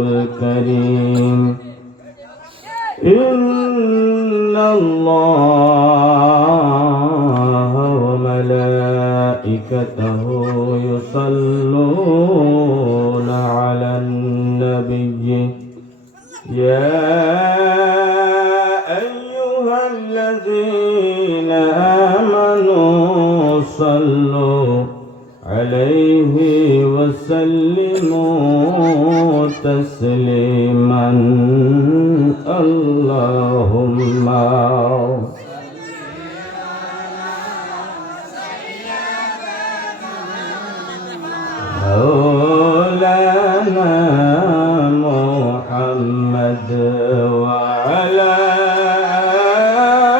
الكريم إن الله وملائكته يصلون على النبي يا أيها الذين آمنوا صلوا عليه وسلموا تسليما اللهم مولانا محمد وعلى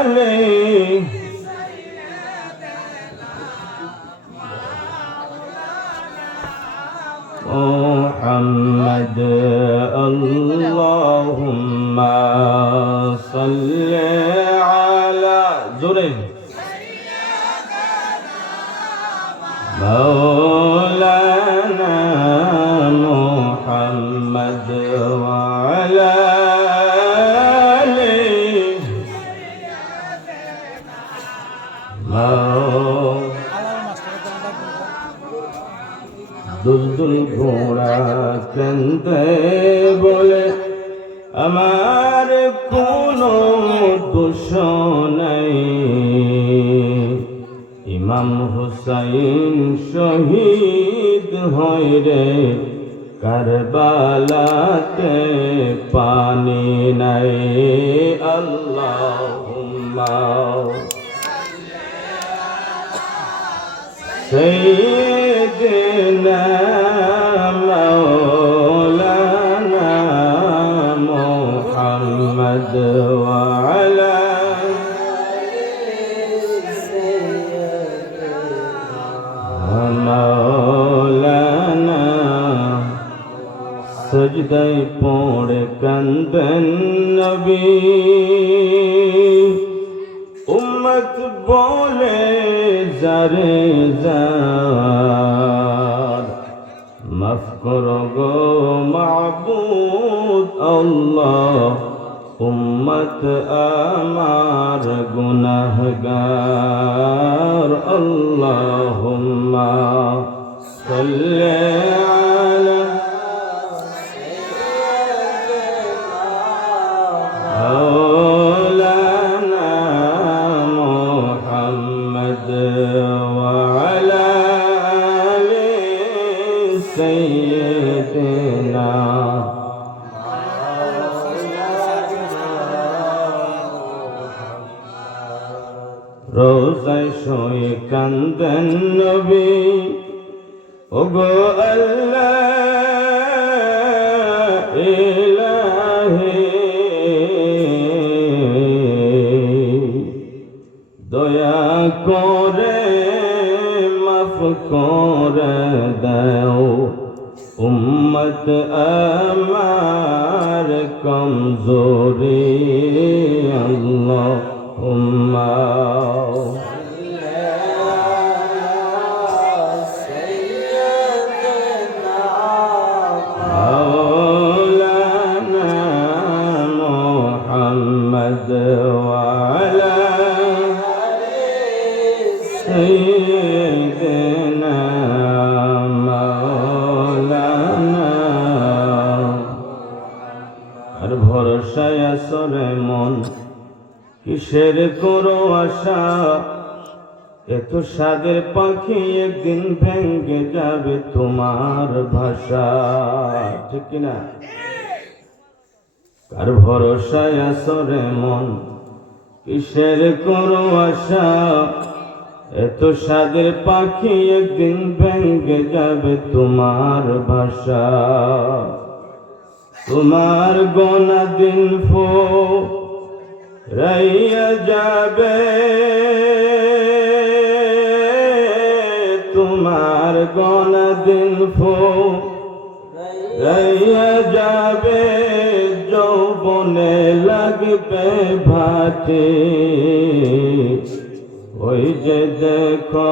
آله محمد اللهم صل على زره مولانا محمد وعلى آله দুলদুল ঘোড়া কান্দে বলে আমার কোনো দোষ নাই, ইমাম হুসাইন শহীদ হয় রে কারবালাতে পানি নাই। আল্লাহুম্মা সাইয়্যিদিনা মাওলানা মুহাম্মদ ওয়া আলা মাওলানা সজদায় পড়ে কান্দেন নবী, উম্মত বলে জারে জার মাফ করো গো মাবুদ আল্লাহ, উম্মত আমার গুনাহগার। আল্লাহুম্মা সাল্লি আলা مولانا محمد وعلى آل سيدنا রোজায় শুয়ে কান্দেন নবী, ওগো আল্লাহ ইলাহি দয়া করে মাফ করে দাও, উম্মত আমার কমজোরি। আল্লাহুম্মা مولانا محمد وعلى سيدنا مولانا আর ভরসায় আসরে মন কিসের করো আশা, এত সাদের পাখি একদিন ভেঙে যাবে তোমার ভাষা, ঠিক কিনা? কার ভরসায় আসরে মন কিসের করো আশা, এত সাদের পাখি একদিন ভেঙে যাবে তোমার ভাষা। তোমার গোনা দিন ফো রাইয়া যাবে, তোমার গোনা দিন ফো রাইয়া যাবে, যৌবনে লাগবে ভাটে ওই যে দেখো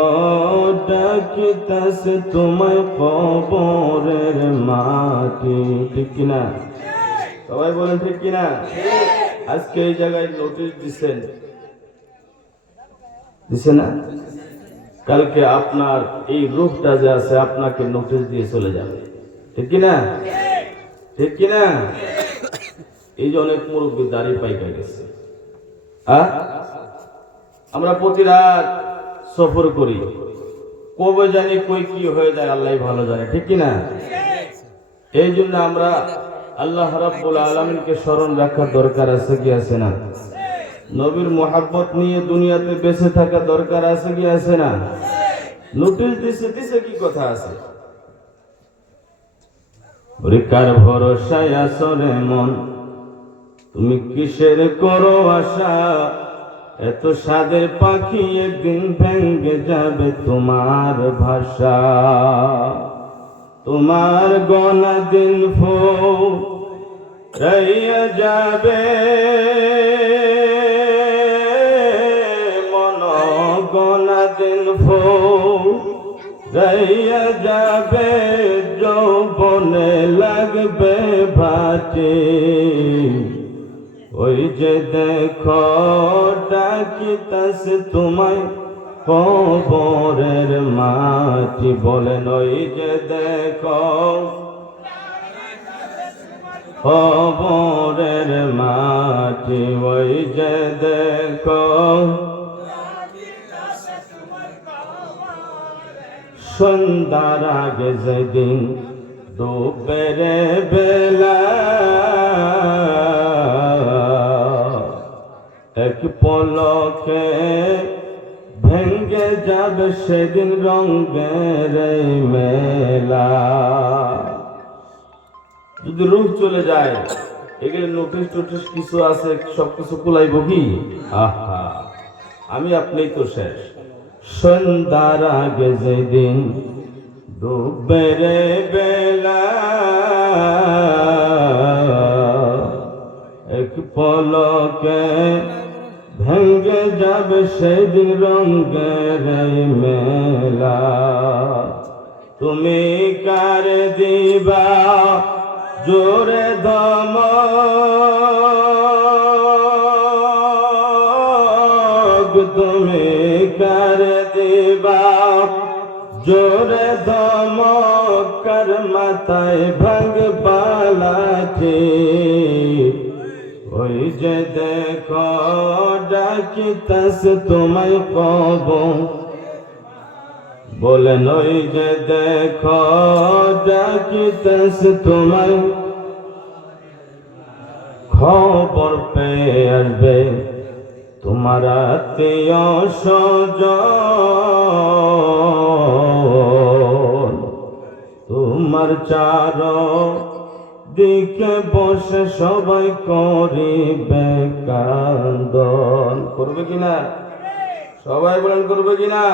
ডাকিতেছে তোমায় কবরের মাটি। ঠিক কিনা? সবাই বলেন ঠিক কিনা? আজকে এই জায়গায় নোটিশ দিছে না? কালকে আপনার এই রূপটা যে আছে আপনাকে নোটিশ দিয়ে চলে যাবে। ঠিক কিনা? ঠিক কিনা? এই যে অনেক মুরব্বী দাড়ি পাইকা গেছে। আমরা প্রতি রাত সফর করি, কবে জানি কই কি হয়ে যায় আল্লাহ ভালো জানে। ঠিক কিনা? এই জন্য আমরা আল্লাহ রাব্বুল আলামিনকে স্মরণ রাখার দরকার আছে কি আছে না? নবীর মোহাব্বত নিয়ে দুনিয়াতে বেঁচে থাকা দরকার আছে কি আছে না? নোটিশ দিছে কি কথা আছে? কার ভরসায় আছো রে মন, তুমি কিসের করো আশা? এত সাদের পাখি একদিন ভেঙে যাবে তোমার ভাষা। তোমার গনা দিন ফুরাইয়া যাবে, মন গনা দিন ফুরাইয়া যাবে, যৌবনে লাগবে ভাটি। ওই যে দেখো ডাকিতেছে তোমায় কবরের মাটি। বলেন ওই যে দেখো কবরের মাটি। ওই যে দেখো সন্ধ্যার আগে যেদিন দুপুরের বেলা এক পলকে ভেঙ্গে যাবে সেদিন রঙের মেলা। যদি রূপ চলে যায়, এগুলো নোটিশ টোটিশ কিছু আছে, সবকিছু কুলাইব কি? আহা, আমি আপনি তো শেষ। সন্ধ্যার আগে যেদিন দুপুরের বেলা এক পলকে ভেঙ্গে যাবে সেদিন রঙের মেলা। তুমি কার দিবা জোরে দম, তুমি কার দিবা জোরে দম, কার মাথায় ভাঙবা লাঠি। ওই যে দেখো ডাকিতেছে তোমায় কবর। বলেন ওই যে দেখো ডাকিতেছে তোমায়, খবর পেয়ে আসবে তোমার আত্মীয় স্বজন। তোমার চারো দিকে বসে সবাই করিবে কান্দন। করবে কিনা? সবাই বলেন করবে কিনা?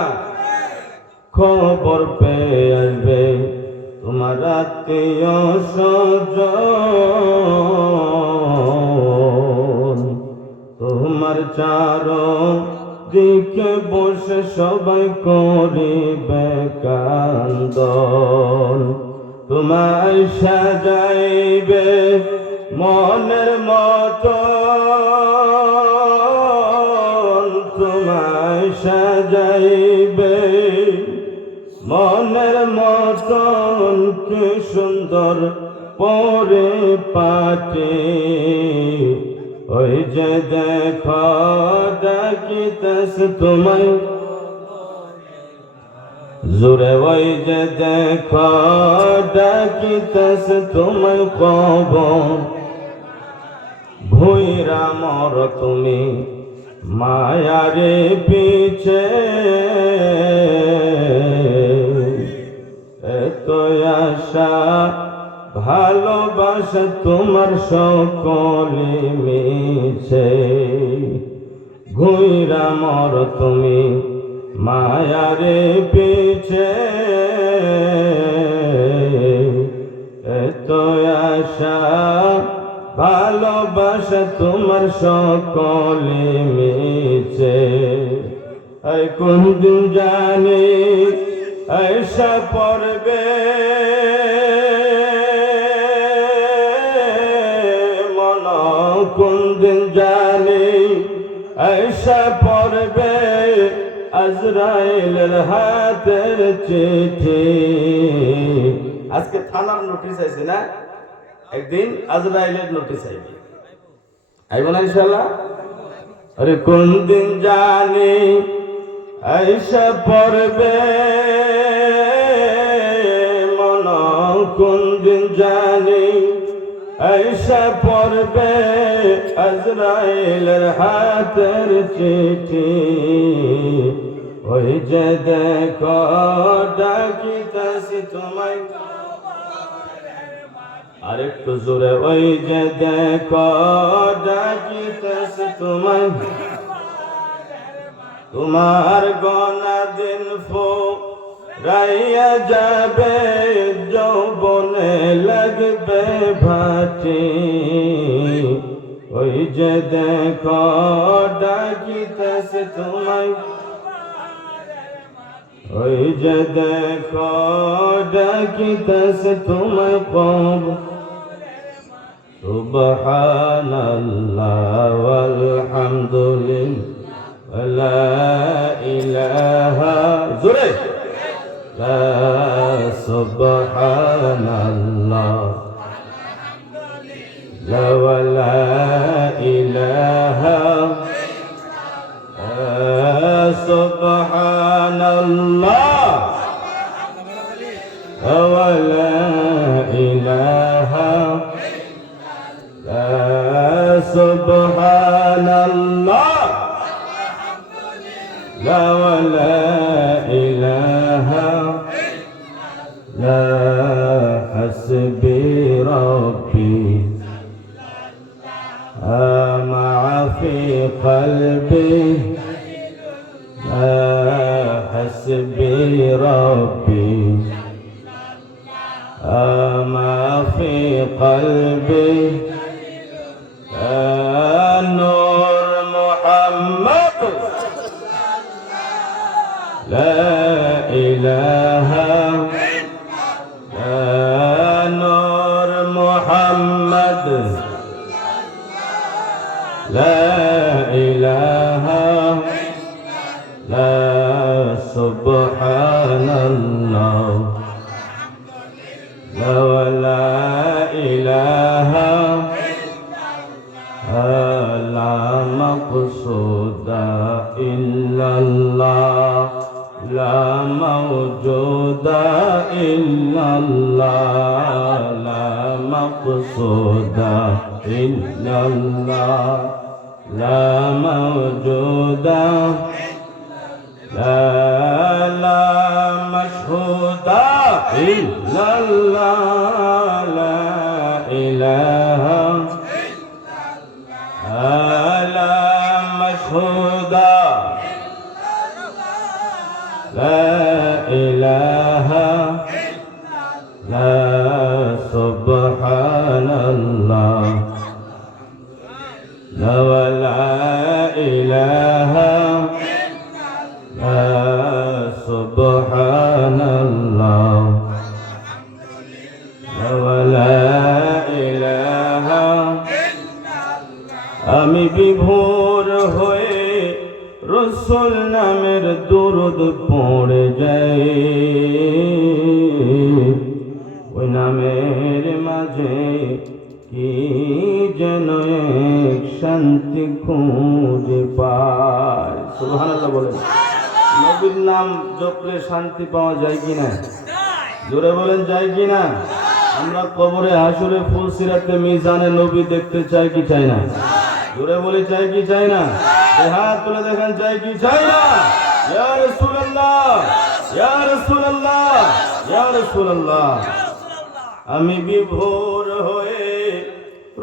খবর পেয়ে আসবে তোমার আত্মীয় স্বজন। তোমার চারো দিকে বসে সবাই করিবে কান্দন। তোমায় সাজাইবে মনের মতো, তোমায় সাজাইবে মনের মতন, কি সুন্দর পরে পাটে। ওই যে দেখো ডাকিতেছে তোমায় জোরে। ওই যে দেখো ডাকিতেছে তোমায় কবর। ভুইরা মর তুমি মায়ারে পিছে, এত আশা ভালোবাসা তোমার সকলে মিছে। ঘুইরা মর তুমি মায়ারে পিছে, এত আশা ভালোবাসা তোমার সকলে মিছে। আরে কোন দিন জানি আয়সা পড়বে মন, কোন দিন জানি আয়সা পড়বে আজরাইলের হাতের চিঠি। আজকে থানার নোটিশ আছে না, একদিন আজরাইলের নোটিশ আইবে, আইব না ইনশাআল্লাহ? আরে কোন দিন জানি আইসা পড়বে মন, কোন দিন জানি আইসা পড়বে আজরাইলের হাতের চিঠি। ওই যে দেখো ডাকিতাছি তোমায়, আরেকটু জোরে, ওই যে দেখো ডাকিতাছি তোমায়, তোমার গনা দিন ফুরাইয়া যাবে, যৌবনে লাগবে ভাটি। ওই যে দেখো ডাকিতাছি তোমায়, ওই যে দেখো ডাকিতাছি তোমায় কব। সুবহানাল্লাহ ওয়ালহামদুলিল্লাহ লা ইলাহা জোরে লা সুবহানাল্লাহ লা ওয়ালা ইলাহা সুবহানাল্লাহ ওয়ালা ইলাহা সুবহানাল্লাহ লা ওয়ালা ইলাহা লা হাসবি রাব্বি মা ফি কলবি حسبي ربي ما في قلبي نور محمد لا إله نور محمد لا إله لا سبحان الله لا ولا إله لا مقصود إلا الله لا موجود إلا الله لا مقصود إلا الله لا موجود لا مشهود إلا الله لا إله لا مشهود لا إله لا سبحان الله لا ولا إله سبحان الله ولا إله আমি বিভোর হয়ে রসুল নামের দরুদ পড়ে যাই, ওই নামের মাঝে কি যেন এক শান্তি খুঁজে পায়। সুবহানাল্লাহ বলেন। নবীর নাম জপলে শান্তি পাওয়া যায় কিনা? জোরে বলেন, যায় কিনা? আমরা কবরে হাসুরে ফুলসিরাতে মিজানে নবী দেখতে চাই কি চাই না? জোরে বলে চাই কি চাই না? হাত তুলে দেখেন, চাই কি চাই না? ইয়া রাসূলুল্লাহ, ইয়া রাসূলুল্লাহ, ইয়া রাসূলুল্লাহ। আমি বিভোর হয়ে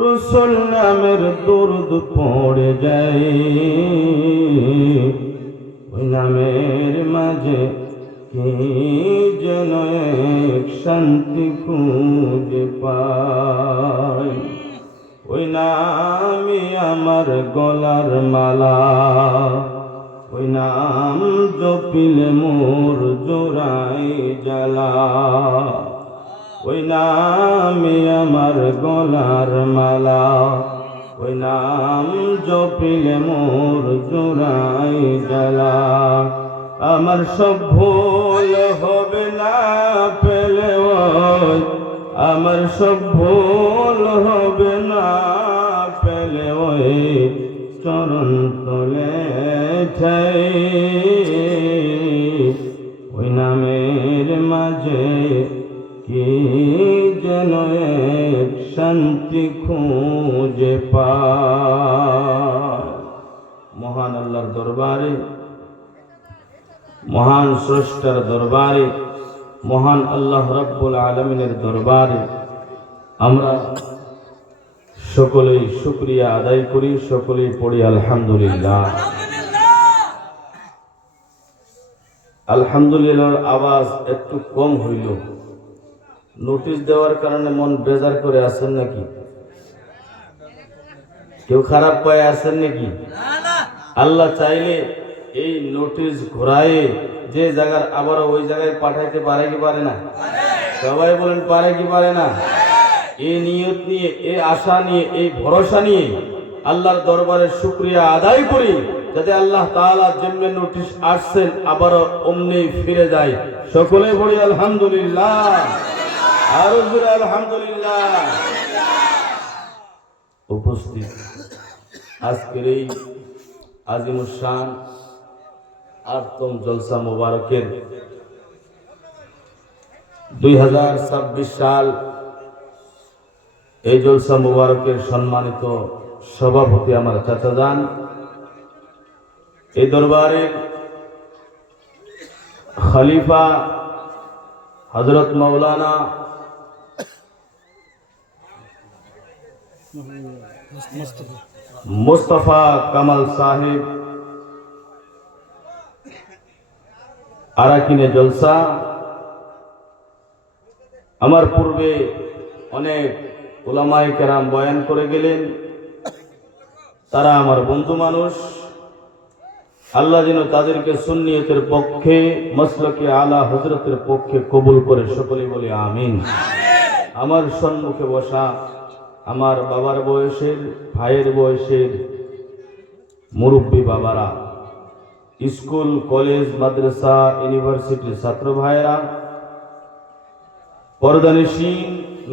রসুল নামের দরুদ পড়ে যাই, ওই নামের মাঝে কি যেন এক শান্তি খুঁজে পাই। ওই নামই আমার গলার মালা, ওই ওই নাম জপিলে মোর জোড়াই জ্বালা, ওই নামে আমার গলার মালা, ওই নাম জপিলে মোর জোড়াই জ্বালা। আমার সব ভুল হবে না পেলে ওই, আমার সব ভুল হবে না পেলে ওই চরণ তলে ঠাই, ওই নামের মাঝে কি যেন এক শান্তি খুঁজে পায়। মহান আল্লাহর দরবারে, মহান স্রষ্টার দরবারে, মহান আল্লাহ রাব্বুল আলামিনের দরবারে আমরা সকলেই শুকরিয়া আদায় করি, সকলেই পড়ি আলহামদুলিল্লাহ। আলহামদুলিল্লাহর আওয়াজ একটু কম হইল, নোটিশ দেওয়ার কারণে মন বেজার করে আছেন নাকি? কেউ খারাপ পায় আছেন নাকি? আল্লাহ চাইলে এই নোটিশ ঘোরায় যে জায়গার আবার ওই জায়গায় পাঠাইতে পারে কি পারে না? সবাই বলেন পারে কি পারে না? এই নিয়ত নিয়ে, এই আশা নিয়ে, এই ভরসা নিয়ে আল্লাহর দরবারে শুকরিয়া আদায় করি, যাতে আল্লাহ তাআলা যেমনি নোটিশ আসছেন আবারও অমনি ফিরে যায়। সকলে বলি আলহামদুলিল্লাহ, আরো জোরে আলহামদুলিল্লাহ। উপস্থিত আজকের এই আজিমুস শান ৮তম জলসা মুবারকের 2026 সাল এই জলসা মুবারকের সম্মানিত সভাপতি আমার চাচা যান, এই দরবারের খলিফা হযরত মাওলানা মুস্তাফা কামাল সাহেব আরাকিনে জলসা। আমার পূর্বে অনেক উলামায়ে কেরাম বয়ান করে গেলেন, তারা আমার বন্ধু মানুষ। আল্লাহ যেন তাদেরকে সুন্নিয়তের পক্ষে, মাসলাকে আলা হযরতের পক্ষে কবুল করে, সকলেই বলি আমিন। আমার সম্মুখে বসা আমার বাবার বয়সের, ভাইয়ের বয়সের মুরব্বী বাবারা, স্কুল, কলেজ, মাদ্রাসা, ইউনিভার্সিটির ছাত্র ভাইয়েরা, পর্দানিশী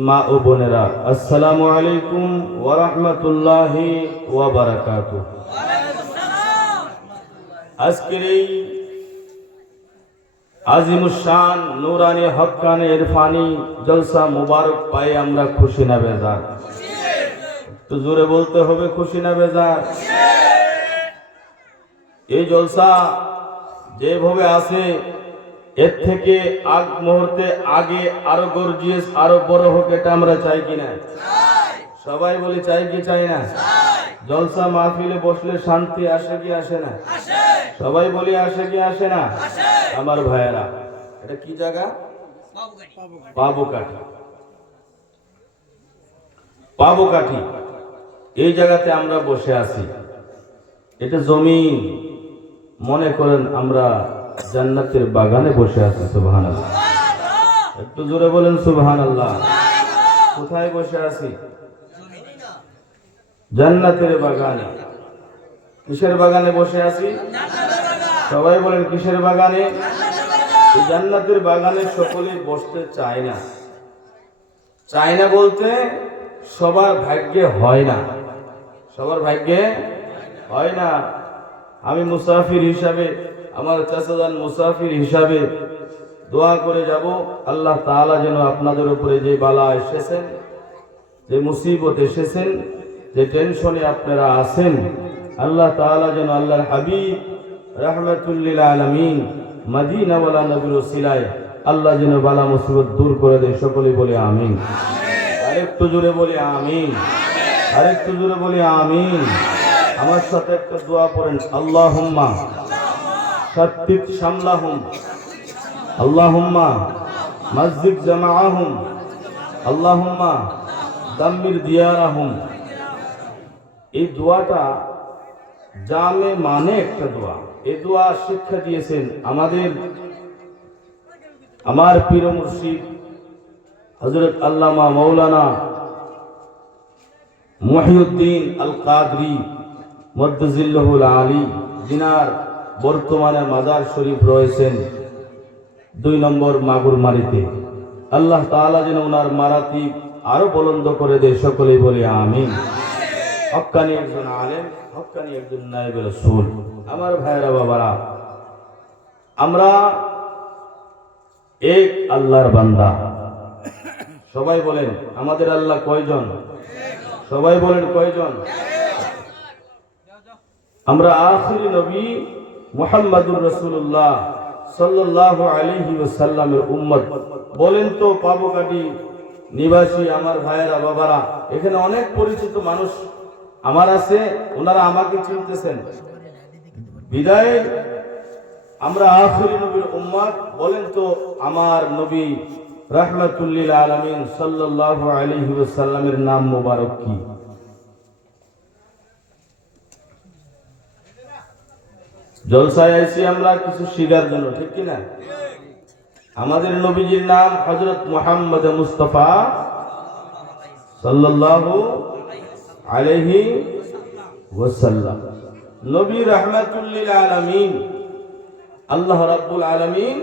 মা ও বোনেরা, আসসালামু আলাইকুম ওয়া রাহমাতুল্লাহি ওয়া বারাকাতুহু। আজকের এই আজিমুস শান নূরানি হক্কানি ইরফানি জলসা মুবারক পাই আমরা খুশি না বেজার? একটু জোরে বলতে হবে, খুশি না বেজার? এই জলসা যেভাবে আছে এর থেকে আগ মুহূর্তে আগে আরো গর্জিয়াস, আরো বড় হোক, এটা আমরা চাই কিনা? সবাই বলি চাই কি চাই না? জলসা মাহফিলে বসলে শান্তি আসে কি আসে না? সবাই বলি আসে কি আসে না? আমার ভাইয়েরা, এটা কি জায়গা? পাবুকাঠি। পাবুকাঠি এই জায়গাতে আমরা বসে আছি। এটা জমিন, মনে করেন আমরা জান্নাতের বাগানে বসে আছি। সুবহানাল্লাহ, একটু জোরে বলেন সুবহানাল্লাহ। কোথায় বসে আছি? জান্নাতের বাগানে। কিসের বাগানে বসে আছি? সবাই বলেন কিসের বাগানে? এই জান্নাতের বাগানে সকলে বসতে চায় না। চায় না বলতে সবার ভাগ্যে হয় না, সবার ভাগ্যে হয় না। আমি মুসাফির হিসাবে, আমার চাচাজান মুসাফির হিসাবে দোয়া করে যাব, আল্লাহ তাআলা যেন আপনাদের উপরে যে বালা এসেছেন, যে মুসিবত এসেছেন, যে টেনশনে আপনারা আছেন, আল্লাহ তাআলা যেন আল্লাহর হাবিব রাহমাতুল লিল আলামিন মদিনা ওয়ালা নবীর ওসিলায় আল্লাহ যেন বালা মুসিবত দূর করে দেয়। সকলেই বলি আমিন। আরেকটু জোরে বলি আমিন, আরেকটু জোরে বলি আমিন। আমার সাথে একটা দোয়া পড়েন, আল্লাহুম্মা শাত্তিত শামলাহুম, আল্লাহুম্মা মসজিদ জামাআহুম, আল্লাহুম্মা দাম্মির দিয়ারাহুম। এই দোয়াটা জামে মানে একটা দোয়া। এই দোয়া শিক্ষা দিয়েছেন আমার পীর মুর্শিদ হযরত আল্লামা মাওলানা মুহিউদ্দিন আল কাদরি মুদ্দাজিল্লাহুল আলী, যিনার বর্তমানে মাজার শরীফ রয়েছেন 2 নম্বর মাগুরমারিতে। আল্লাহ তাআলা যেন ওনার মারাতি আরো বুলন্দ করে দেয়, সকলেই বলে আমিন। হক্কানি একজন আলেম, হক্কানি একজন নায়েবে রাসূল। আমার ভাইরা বাবারা, আমরা এক আল্লাহর বান্দা। সবাই বলেন আমাদের আল্লাহ কয়জন? সবাই বলেন কয়জন? আমরা আখিরি নবী মুহাম্মদুর রাসূলুল্লাহ সাল্লাল্লাহু আলাইহি ওয়াসাল্লামের উম্মত। বলেন তো পাবকাটি নিবাসী আমার ভাইয়েরা বাবারা, এখানে অনেক পরিচিত মানুষ আমার আছে, ওনারা আমাকে চিনতেছেন। বিদায় আমরা আখিরি নবীর উম্মত। বলেন তো আমার নবী রাহমাতুল লিল আলামিন সাল্লাল্লাহু আলাইহি ওয়াসাল্লামের নাম মোবারক কি? জলসায় আইছি আমরা কিছু শিখার জন্য, ঠিক কি না? আমাদের নবীজির নাম হযরত মুহাম্মদ মুস্তাফা সাল্লাল্লাহু আলাইহি ওয়াসাল্লাম। নবী রাহমাতুল লিল আলামিন, আল্লাহ রাব্বুল আলামিন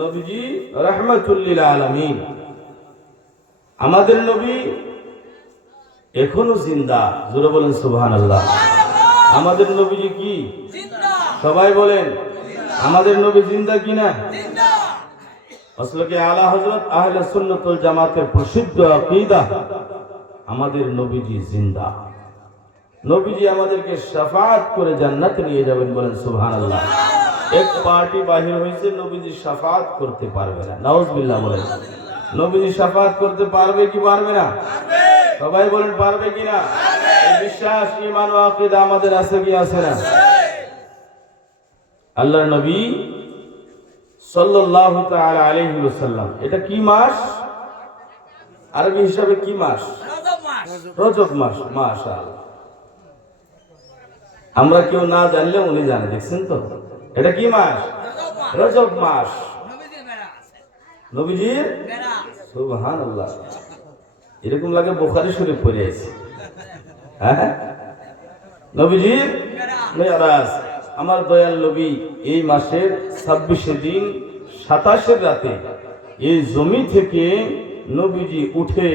নবীজি রাহমাতুল লিল আলামিন। আমাদের নবী এখনো জিন্দা, জোরে বলেন সুবহানাল্লাহ। আমাদের নবীজি কি জিন্দা? সবাই বলেন আমাদের নবী জিন্দা কিনা? জিন্দা। আসলে কি আলা হযরত আহলে সুন্নাত ওয়াল জামাতের প্রসিদ্ধ আকীদা, আমাদের নবীজি জিন্দা। নবীজি আমাদেরকে শাফাআত করে জান্নাতে নিয়ে যাবেন, বলেন সুবহানাল্লাহ। এক পার্টি বাহির হয়েছে, নবীজি শাফাআত করতে পারবে না, নাউজুবিল্লাহ বলেন। নবীজি শাফাআত করতে পারবে কি পারবে না? পারবে। সবাই বলেন পারবে কিনা? পারবে। এই বিশ্বাস, ঈমান ও আকীদা আমাদের আছে কি আছে না? আল্লাহর নবী সাল্লাল্লাহু তাআলা আলাইহি ওয়াসাল্লাম, এটা কি মাস? আরবি হিসাবে কি মাস? রজব মাস। রজব মাস, মাশাআল্লাহ। আমরা কেউ না জানলে উনি জানে, দেখছেন তো? এটা কি মাস? রজব মাস। নবীজির সুবহানাল্লাহ, এরকম লাগে বুখারী শরীফ পড়ে আছে। হ্যাঁ, নবীজির মেরাজ। আমার দয়াল নবী এই মাসের 26 দিন 27 রাতে এই জমি থেকে নবীজি উঠে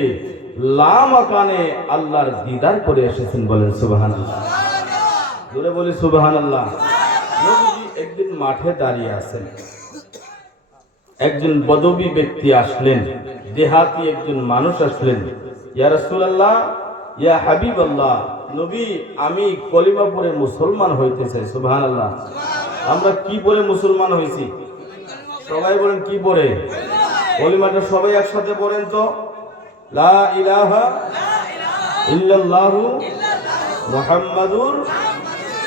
লামাকানে আল্লাহর দিদার করে এসেছেন, বলেন সুবহানাল্লাহ। জোরে বলি সুবহানাল্লাহ। নবীজি একদিন মাঠে দাঁড়িয়ে আছেন, একজন বদবী ব্যক্তি আসলেন, দেহাতি একজন মানুষ আসলেন। ইয়া রাসূলুল্লাহ, ইয়া হাবিবাল্লাহ, নবী আমি কলিমা পড়ে মুসলমান হইতে চাই। সুবহানাল্লাহ। আমরা কি পড়ে মুসলমান হইছি? সবাই বলেন কি পড়ে? কলিমাটা সবাই একসাথে পড়েন তো। লা ইলাহা ইল্লাল্লাহু মুহাম্মাদুর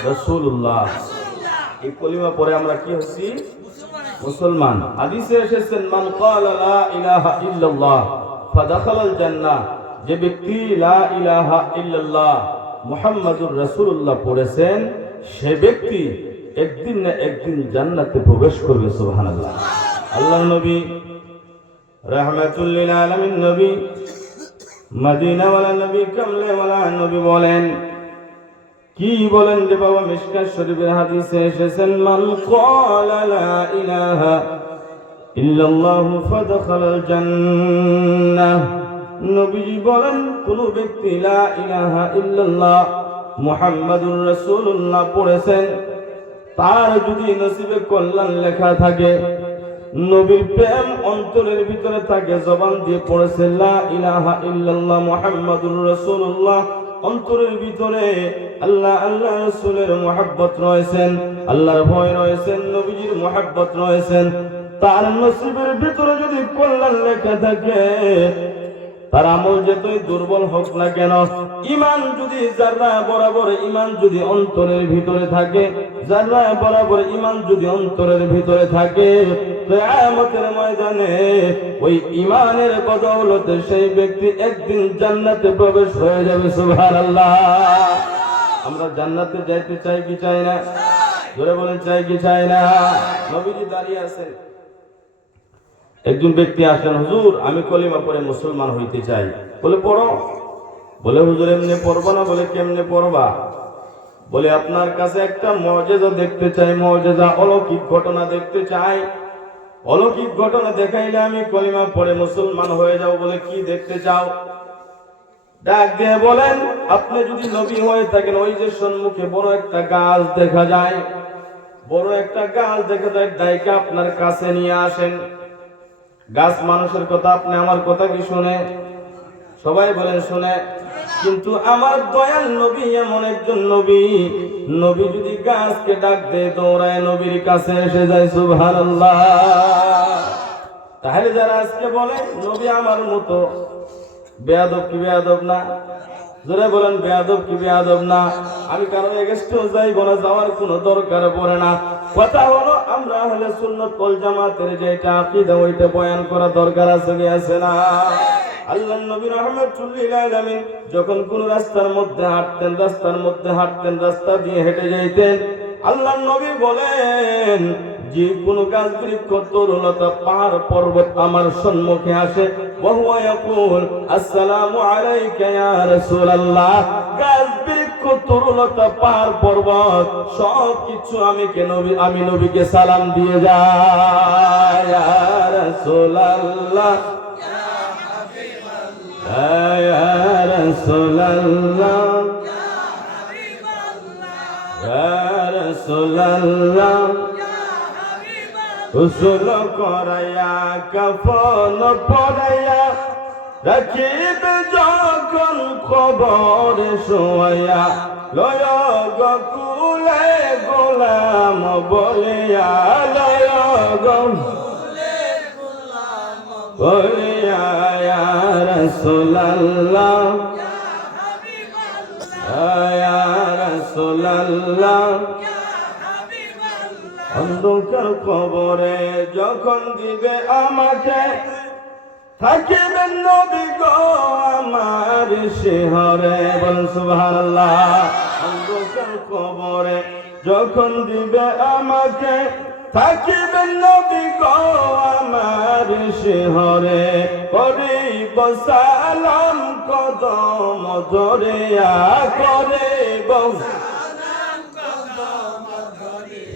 রাসূলুল্লাহ। এই কলিমা পড়ে আমরা কি হইছি? মুসলমান। হাদিসে এসেছেন মান ক্বালা লা ইলাহা ইল্লাল্লাহ ফাদাখালাল জান্নাহ, যে ব্যক্তি লা ইলাহা ইল্লাল্লাহ মুহাম্মাদুর রাসূলুল্লাহ পড়েছেন, সে ব্যক্তি একদিন না একদিন জান্নাতে প্রবেশ করবে। সুবহানাল্লাহ। আল্লাহর নবী রাহমাতুল লিল আলামিন নবী, মদিনা ওয়ালা নবী, কামলে ওয়ালা নবী বলেন, কি বলেন রে বাবা? মিশকাত শরীফের হাদিসে এসেছেন মান ক্বালা লা ইলাহা ইল্লাল্লাহু ফাদখালাল জান্নাহ। নবীজি বলেন, কোন ব্যক্তি লা ইলাহা ইল্লাল্লাহ মুহাম্মাদুর রাসূলুল্লাহ পড়েছেন, তার যদি নসিবে কল্যাণ লেখা থাকে, নবীর প্রেম অন্তরের ভিতরে থাকে, জবান দিয়ে পড়েছে লা ইলাহা ইল্লাল্লাহ মুহাম্মাদুর রাসূলুল্লাহ, অন্তরের ভিতরে আল্লাহ আল্লাহ রাসূলের মুহাব্বত রয়েছেন, আল্লাহর ভয় রয়েছেন, নবীজির মুহাব্বত রয়েছেন, তার নসিবের ভিতরে যদি কল্যাণ লেখা থাকে, তার আমল যতই দুর্বল হোক না কেন, ঈমান যদি জাররা বরাবর ঈমান যদি অন্তরের ভিতরে থাকে, জাররা বরাবর ঈমান যদি অন্তরের ভিতরে থাকে, কিয়ামতের ময়দানে ওই ঈমানের বদৌলতে সেই ব্যক্তি একদিন জান্নাতে প্রবেশ হয়ে যাবে। সুবহানাল্লাহ। আমরা জান্নাতে যাইতে চাই কি চাই না? জোরে বলেন চাই কি চাই না? নবীজি দাঁড়িয়ে আছেন, একজন ব্যক্তি আসেন, হুজুর আমি কলিমা পড়ে মুসলমান হইতে চাই। বলে পড়ো। বলে হুজুর এমনি পড়বো না। বলে কেমনে পড়বা? বলে আপনার কাছে একটা মুজিজা দেখতে চাই, মুজিজা অলৌকিক ঘটনা দেখতে চাই। অলৌকিক ঘটনা দেখাইলে আমি কলিমা পড়ে মুসলমান হয়ে যাও। বলে কি দেখতে চাও? ডাক দিয়ে বলেন, আপনি যদি নবী হয়ে থাকেন, ওই যে সম্মুখে বড় একটা গাছ দেখা যায়, বড় একটা গাছ দেখা যায়, ডাইকে আপনার কাছে নিয়ে আসেন। গাছ মানুষের কথা, আপনি আমার কথা কি শুনে? সবাই বলেন শুনে। কিন্তু আমার দয়াল নবী এমন একজন নবী, নবী যদি গাছকে ডাক দেয় দৌড়ায় নবীর কাছে এসে যায়। সুবহানাল্লাহ। তাহলে যারা আজকে বলে নবী আমার মতো, বেয়াদব কি বেয়াদব না? জোরে বলেন বেয়াদব কি বেয়াদব না? আমি কারো এগেস্টে যাইব না, যাওয়ার কোনো দরকার পড়ে না। কথা হলো আমরা আহলে সুন্নাত ওয়াল জামাতের যেটা আকীদা, ওইটা বয়ান করা দরকার আছে কি আছে না? আল্লাহর নবী রাহমাতুল্লিল আলামিন যখন কোন রাস্তার মধ্যে হাঁটতেন, রাস্তা দিয়ে হেঁটে যাইতেন, আল্লাহর নবী বলেন যে কোন গাছ বৃক্ষ তরুলতা পাহাড় পর্বত আমার সম্মুখে আসে, ওয়া ইয়াকুল আসসালামু আলাইকা ইয়া রাসূলুল্লাহ, গাছ বৃক্ষ তরুলতা পাহাড় পর্বত সব কিছু আমি নবীকে সালাম দিয়ে যাই। ইয়া রাসূলুল্লাহ, ইয়া রাসূলুল্লাহ, ইয়া রাসূলুল্লাহ, গোসল করাইয়া কাফন পরাইয়া রাখিবে যখন কবর শোয়া, লয় গকুলে গোলাম বলিয়া, লয় গকুলে গোলাম বলিয়া, ইয়া রাসূলুল্লাহ, ইয়া রাসূলুল্লাহ। অন্ধকার কবরে যখন দিবে আমাকে, থাকিবেন নবী গো আমার শিহরে। বলেন সুবহানাল্লাহ। অন্ধকার কবরে যখন দিবে আমাকে, থাকিবেন নবী গো আমার শিহরে। করিব সালাম কদম ধরিয়া, করিব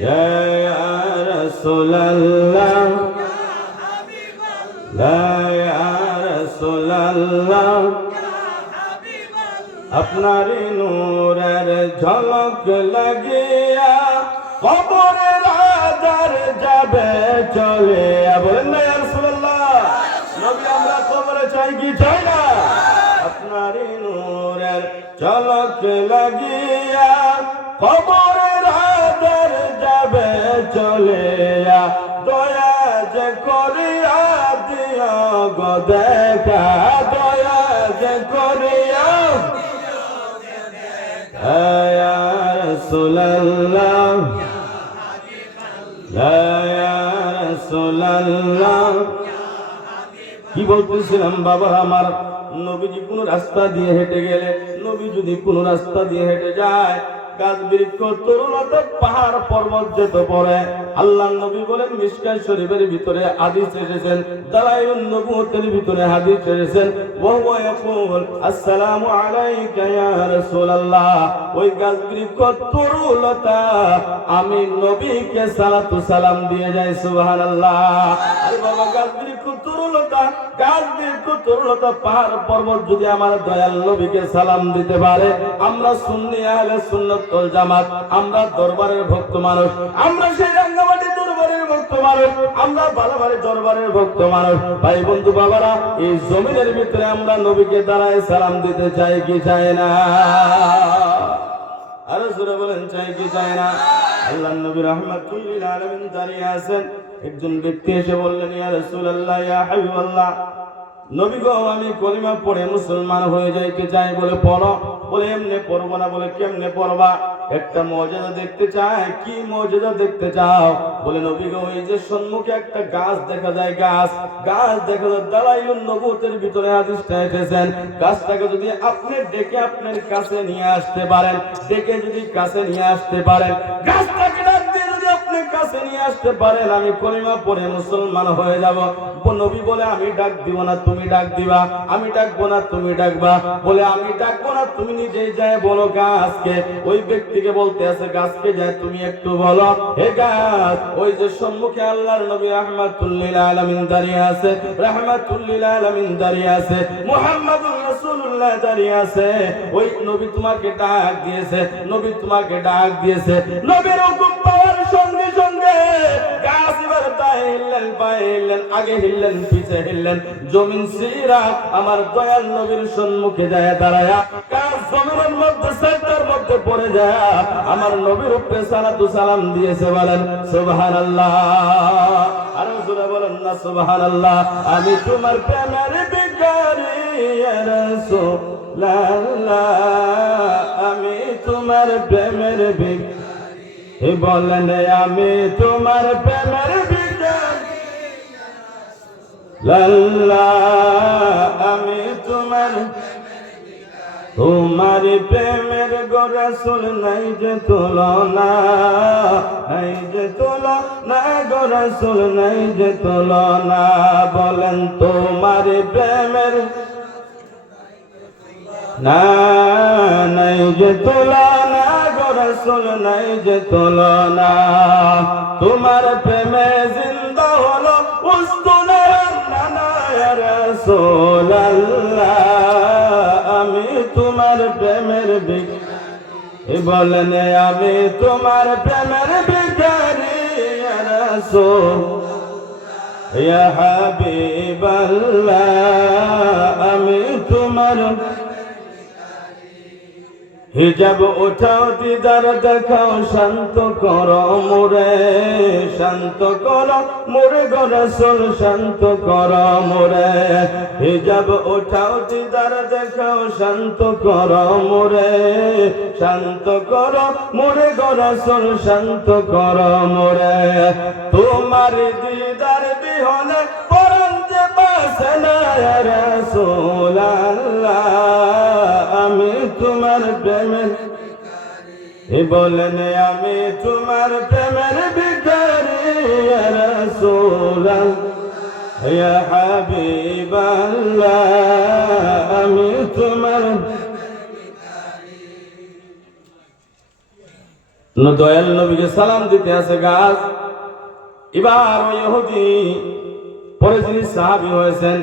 ইয়া রাসূলুল্লাহ, ইয়া রাসূলুল্লাহ। আপনার নূরের ঝলক লাগিয়া কবরের আধার যাবে চলে। বলেন না ইয়া রাসূলুল্লাহ, নবী আমরা কবরে চাই কি চাই না? আপনার নূরের ঝলক লাগিয়া কবরের আধার যাবে চলে, দয়া যে করিয়া দিও গো দেখা, দয়া যে করিয়া, ইয়া রাসূলুল্লাহ, ইয়া রাসূলুল্লাহ। কি বলতেছিলাম বাবা আমার, নবীজি কোন রাস্তা দিয়ে হেঁটে গেলে, নবী যদি কোন রাস্তা দিয়ে হেঁটে যায়, গাছ বৃক্ষ তরুলতা পাহাড় পর্বত যেত পড়ে, আল্লাহর নবী বলেন মিশকাত শরীফের ভিতরে হাদিস এসেছেন, দালাইলুন নবুওয়াতের ভিতরে হাদিস এসেছেন, ওয়া হুয়া ইয়াকুল আসসালামু আলাইকা ইয়া রাসূলুল্লাহ। ওই গাছ বৃক্ষ তরুলতা আমি নবীকে সালাতু সালাম দিয়ে যাই। সুবহানাল্লাহ। আরে বাবা, গাছ বৃক্ষ তরুলতা, গাছ বৃক্ষ তরুলতা পাহাড় পর্বত যদি আমার দয়াল নবীকে সালাম দিতে পারে, আমরা সুন্নি আহলে সুন্নাত ওয়াল জামাত, আমরা দরবারের ভক্ত মানুষ, আমরা সেই রাঙ্গামাটি দরবারের ভক্ত মানুষ, আমরা বালাবাড়ি দরবারের ভক্ত মানুষ। ভাই বন্ধু বাবারা, এই জমিনের ভিতরে আমরা নবীকে দাঁড়ায় সালাম দিতে চাই কি চাই না? আরো জোরে বলেন চাই কি চাই না? আল্লাহর নবী রাহমাতুল্লিল আলামিন দাঁড়িয়ে আছেন, একজন ব্যক্তি এসে বললেন ইয়া রাসূলুল্লাহ, ইয়া হাবিবাল্লাহ, নবী গো আমি কলিমা পড়ে মুসলমান হয়ে যাইতে চাই। বলে পড়ো। বলে এমনি পড়বো না। বলে কেমনে পড়বা? একটা মর্যাদা দেখতে চায়। কি মর্যাদা দেখতে চাও? বলে নবী গো, ওই যে সম্মুখে একটা গাছ দেখা যায়, গাছ দেখা যায়, দালাইলুন নবুতের ভিতরে হাদিসটা এসেছেন, গাছটাকে যদি আপনি ডেকে আপনার কাছে নিয়ে আসতে পারেন, ডেকে যদি কাছে নিয়ে আসতে পারেন, গাছটাকে ডাক দিয়ে যদি আপনি কাছে নিয়ে আসতে পারেন, আমি কলিমা পড়ে মুসলমান হয়ে যাব। নবী বলে আমি ডাক দিব না, তুমি ডাক দিবা। আমি ডাকবো না, তুমি ডাকবা। বলে আমি ডাকবো না, তুমি নিজেই যায় বলো গাছকে। ওই ব্যক্তিকে বলতে আছে, গাছকে যায় তুমি একটু বলো, হে গাছ, ওই যে সম্মুখে আল্লাহর নবী রাহমাতুল লিল আলামিন দাঁড়িয়ে আছে, রাহমাতুল লিল আলামিন দাঁড়িয়ে আছে, মুহাম্মাদুর রাসূলুল্লাহ দাঁড়িয়ে আছে, ওই নবী তোমাকে ডাক দিয়েছে, নবী তোমাকে ডাক দিয়েছে। নবীর হুকুম পাওয়ার সঙ্গে সঙ্গে গাছ এবার পায়ে হিললেন, পায়ে হিললেন, আগে হিললেন, পিছে হিললেন, জমিন সিরা আমার দয়াল নবীর সম্মুখে যায় দাঁড়ায়া, গাছ জমিনের মধ্যে সেটার মধ্যে পড়ে যায় আমার নবীর উপরে সালাতু সালাম দিয়েছে। বলেন সুবহানাল্লাহ। আর জোরে বলেন না সুবহানাল্লাহ। আমি তোমার প্রেমের ভিখারি ইয়া রাসূলুল্লাহ, আমি তোমার প্রেমের ভিখারি, বলেন আমি তোমার প্রেমের ভিখারি লাল্লাহ, আমি তোমার প্রেমের গো রাসূল নাই যে তুলনা, নাই যে তুলনা গো রাসূল, নাই যে তুলনা। বলেন তোমার প্রেমের না, নাই যে তুলনা গো রাসূল, নাই যে তুলনা। তোমার প্রেমে জিন্দা হলো উস্তুনার নানা ইয়া রাসূলুল্লাহ, আমি তোমার প্রেমের ভিখারি, বলেন আমি তোমার প্রেমের ভিখারি ইয়া রাসূল, ইয়া হাবিবাল্লাহ, আমি তোমার হিজাব উঠাও, দিদার দেখাও, শান্ত করো মোরে, শান্ত করো মোরে গো রাসূল, শান্ত করো মোরে। হিজাব উঠাও, দিদার দেখাও, শান্ত করো মোরে, শান্ত করো মোরে গো রাসূল, শান্ত করো মোরে। তোমার দিদার বিহনে পরাণ যে বাসে না ইয়া রাসূলুল্লাহ, আমি তোমার প্রেমের ভিখারি, বলেন আমি তোমার প্রেমের ভিখারি ইয়া রাসূলুল্লাহ, ইয়া হাবিবাল্লাহ, আমি তোমার দয়াল নবীকে সালাম দিতে আছে গাছ। এবার ওই ইহুদি পরে যিনি সাহাবী হয়েছেন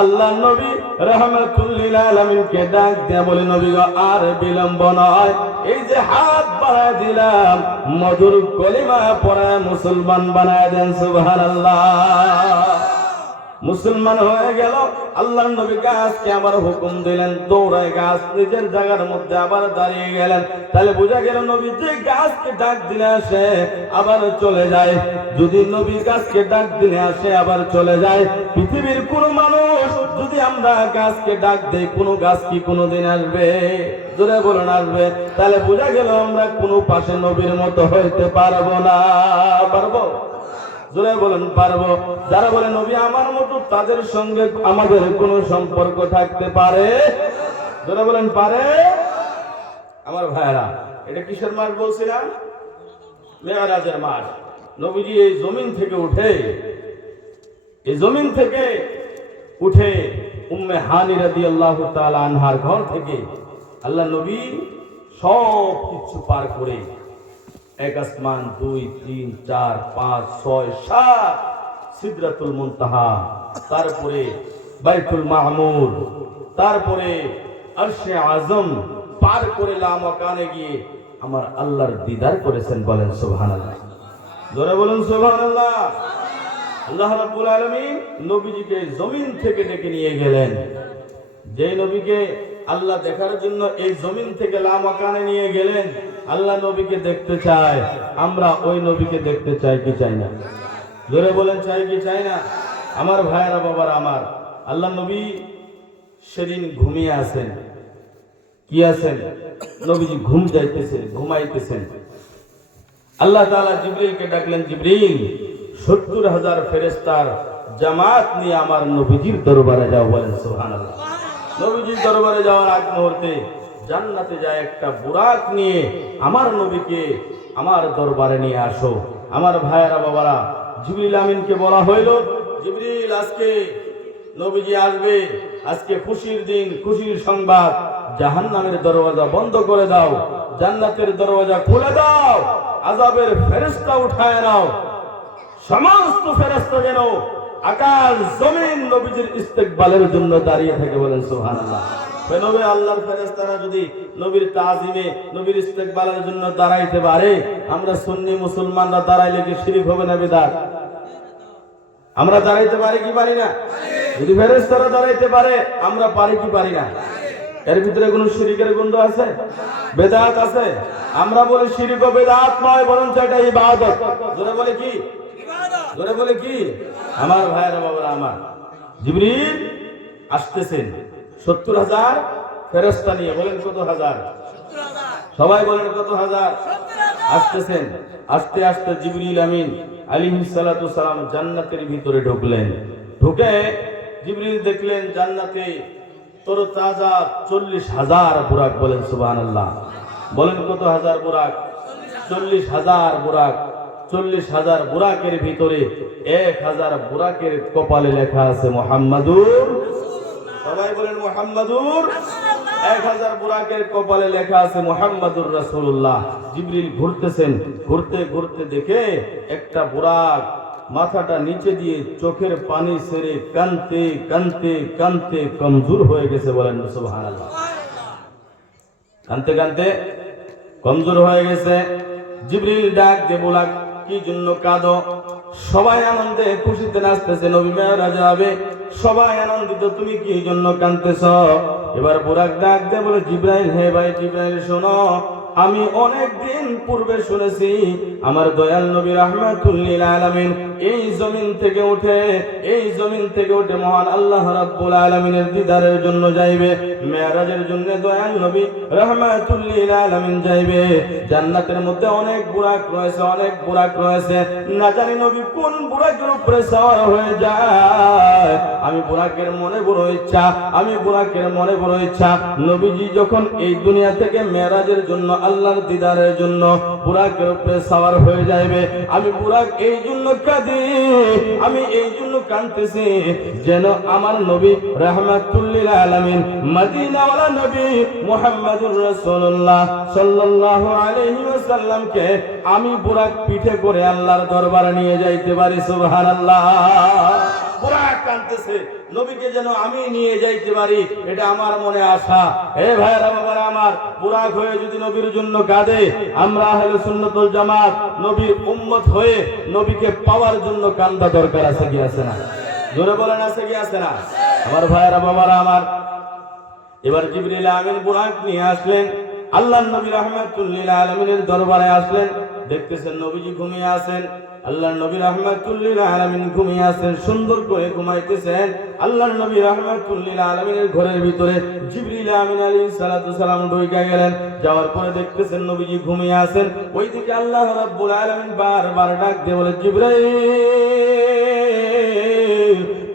আল্লাহ নবী রাহমাতুল লিল আলামিনকে ডাক দেয়া বলে, নবী গো আর বিলম্ব নয়, এই যে হাত বাড়ায় দিলাম, মধুর কলিমা পড়ে মুসলমান বানায় দেন। সুবহানাল্লাহ। মুসলমান হয়ে গেল। আল্লাহ নবী গাছকে আবার হুকুম দিলেন, দৌড়ায় গাছ নিজের জায়গার মধ্যে আবার দাঁড়িয়ে গেলেন। তাহলে বোঝা গেল নবী যে গাছকে ডাক দিলে আসে আবার চলে যায়। যদি নবী গাছকে ডাক দিলে আসে আবার চলে যায়, পৃথিবীর কোন মানুষ যদি আমরা গাছকে ডাক দেই, কোন গাছ কি কোনোদিন আসবে? জোরে বলুন আসবে? তাহলে বোঝা গেল আমরা কোনো পাশে নবীর মতো হইতে পারবো না। পারবো? জোরে বলেন পারবো। যারা বলে নবী আমার মতো, তাদের সঙ্গে আমাদের কোনো সম্পর্ক থাকতে পারে? জোরে বলেন পারে? আমার ভাইরা, এটা কিসের মাস বলছিলাম? মেরাজের মাস। নবীজি এই জমিন থেকে উঠে, এই জমিন থেকে উঠে উম্মে হানি রাদিয়াল্লাহু তাআলা আনহার ঘর থেকে আল্লাহ নবী সব কিছু পার করে এক আসমান, 2, 3, 4, 5, 6, 7 সিদরাতুল মুনতাহা, তারপরে বাইতুল মামুর, তারপরে আরশে আজম পার করে লামাকানে গিয়ে আমার আল্লাহর দিদার করেছেন। বলেন সুবহানাল্লাহ। জোরে বলুন সুবহানাল্লাহ। আল্লাহ রাব্বুল আলামিন নবীজিকে জমিন থেকে ডেকে নিয়ে গেলেন। যে নবীকে আল্লাহ দেখার জন্য এই জমিন থেকে লামাকানে নিয়ে গেলেন, আল্লাহ নবীকে দেখতে চায়। আমরা ওই নবীকে দেখতে চাই কি চাই না? জোরে বলেন চাই কি চাই না? আমার ভাইয়েরা, বাবারা আমার, আল্লাহ নবী সেদিন ঘুমিয়ে আছেন। কি আছেন? নবীজি ঘুমাইতেছেন। আল্লাহ তাআলা জিবরিলকে ডাকলেন, জিবরিল ৭০,০০০ ফেরেশতার জামাত নিয়ে আমার নবীজির দরবারে যাও। বলেন সুবহানাল্লাহ। নবীজির দরবারে যাওয়ার আগ মুহূর্তে জান্নাতে যায় একটা বুরাক নিয়ে আমার নবীকে আমার দরবারে নিয়ে আসো। আমার ভাইয়েরা বাবারা, জিবরিল আমিনকে বলা হইল, জিবরিল আজকে নবীজি আসবে, আজকে খুশির দিন, খুশির সংবাদ। জাহান্নামের দরওয়াজা বন্ধ করে দাও, জান্নাতের দরওয়াজা খুলে দাও, আযাবের ফেরেশতা উঠায় নাও। সমস্ত ফেরেশতা যেন আকাশ জমিন নবীজির ইস্তেকবালের জন্য দাঁড়িয়ে থাকে। বলেন সুবহানাল্লাহ। নবী আল্লাহর ফেরেশতারা যদি নবীর তাজিমে, নবীর ইস্তেকবালের জন্য দাঁড়াইতে পারে, আমরা সুন্নি মুসলমানরা দাঁড়াইলে কি শিরক হবে না বিদআত? আমরা দাঁড়াইতে পারি কি পারি না? যদি ফেরেশতারা দাঁড়াইতে পারে, আমরা পারি কি পারি না? এর ভিতরে কোনো শিরকের গন্ধ আছে? বেদাত আছে? আমরা বলি শিরক ও বেদাত নয়, বরং এটা ইবাদত। জোরে বলে কি? ইবাদত। জোরে বলে কি? আমার ভাইয়েরা বাবারা আমার, জিবরিল আসতেছেন ৭০,০০০ ফেরেশতা নিয়ে। বলেন কত হাজার? ৭০,০০০। সবাই বলেন কত হাজার? ৭০,০০০। আসতেছেন। আস্তে আস্তে জিবরিল আমিন আলাইহিস সালাতু সালাম জান্নাতের ভিতরে ঢুকলেন। ঢুকে জিবরিল দেখলেন জান্নাতে তরতাজা ৪০,০০০ বুরাক। বলেন সুবহানাল্লাহ। বলেন কত হাজার বুরাক? ৪০,০০০ বুরাক। ৪০,০০০ বুরাকের ভিতরে ১,০০০ বুরাকের কপালে লেখা আছে মুহাম্মাদুর। সবাই বলেন মুহাম্মাদুর। ১,০০০ বুরাকের কপালে লেখা আছে মুহাম্মাদুর রাসূলুল্লাহ। জিবরিল ঘুরতেছেন, ঘুরতে ঘুরতে দেখে একটা বুরাক মাথাটা নিচে দিয়ে চোখের পানি ছেড়ে কানতে কানতে কানতে কমজোর হয়ে গেছে। বলেন সুবহানাল্লাহ। কানতে কানতে কমজোর হয়ে গেছে। জিবরিল ডাক দিয়ে বলা, কি জন্য কাঁদো? সবাই আনন্দে খুশিতে নাচতেছে, নবী মেরাজ যাবে, সবাই আনন্দিত, তুমি কি জন্য কাঁদতেছ? এবার বুরাক ডাক দিয়ে বলে, জিবরাইল, হে ভাই জিবরাইল শোনো, আমি অনেক দিন পূর্বে শুনেছি আমার দয়াল নবী রাহমাতুল লিল আলামিন এই জমিন থেকে উঠে মহান আল্লাহ রাব্বুল আলামিনের দিদারের জন্য যাইবে। মেরাজের জন্য দয়াল নবী রাহমাতুল লিল আলামিন যাইবে। জান্নাতের মধ্যে অনেক বুরাক রয়েছে, না জানি নবী কোন বুরাকের উপরে সওয়ার হয়ে যায়। আমি বুরাকের মনে বড় ইচ্ছা, নবীজি যখন এই দুনিয়া থেকে মেরাজের জন্য, আল্লাহর দিদারের জন্য বুরাকের উপরে সওয়ার হয়ে যাইবে, আমি বুরাক এই জন্য কাঁদি, আমি এই জন্য কাঁদতেছি যেন আমার নবী রাহমাতুল লিল আলামিন মদিনাওয়ালা নবী মুহাম্মদুর রাসূলুল্লাহ সাল্লাল্লাহু আলাইহি ওয়াসাল্লামকে আমি বুরাক পিঠে করে আল্লাহর দরবারে নিয়ে যাইতে পারি। সুবহানাল্লাহ। বুরাক কাঁদতেছে, নবীকে যেন আমি নিয়ে যাইতে পারি, এটা আমার মনে আশা। হে ভাইরা বাবারা আমার, বুরাক হয়ে যদি নবীর জন্য কাঁদে, আমরা আহলে সুন্নাত ওয়াল জামাত নবীর উম্মত হয়ে নবীকে পাওয়ার জন্য কান্দা দরকার আছে কি আছে না? জোরে বলেন আছে কি আছে না? আমার ভাইরা বাবারা আমার, এবার জিবরিল আমিন বুরাক নিয়ে আসলেন, আল্লাহর নবী রাহমাতুল লিল আলামিনের দরবারে আসলেন। দেখতেছেন নবীজি ঘুমিয়ে আছেন, আল্লাহর নবী রাহমাতুল লিল আলামিন ঘুমিয়ে আছেন, সুন্দর করে ঘুমাইতেছেন। আল্লাহর নবী রাহমাতুল লিল আলামিনের ঘরের ভিতরে জিবরিল আমিন আলাইহিস সালাতু সালাম ঢুকে গেলেন। যাওয়ার পরে দেখতেছেন নবীজি ঘুমিয়ে আছেন। ওইদিকে আল্লাহ রাব্বুল আলামিন বারবার ডাক দিয়ে বলে, জিবরাইল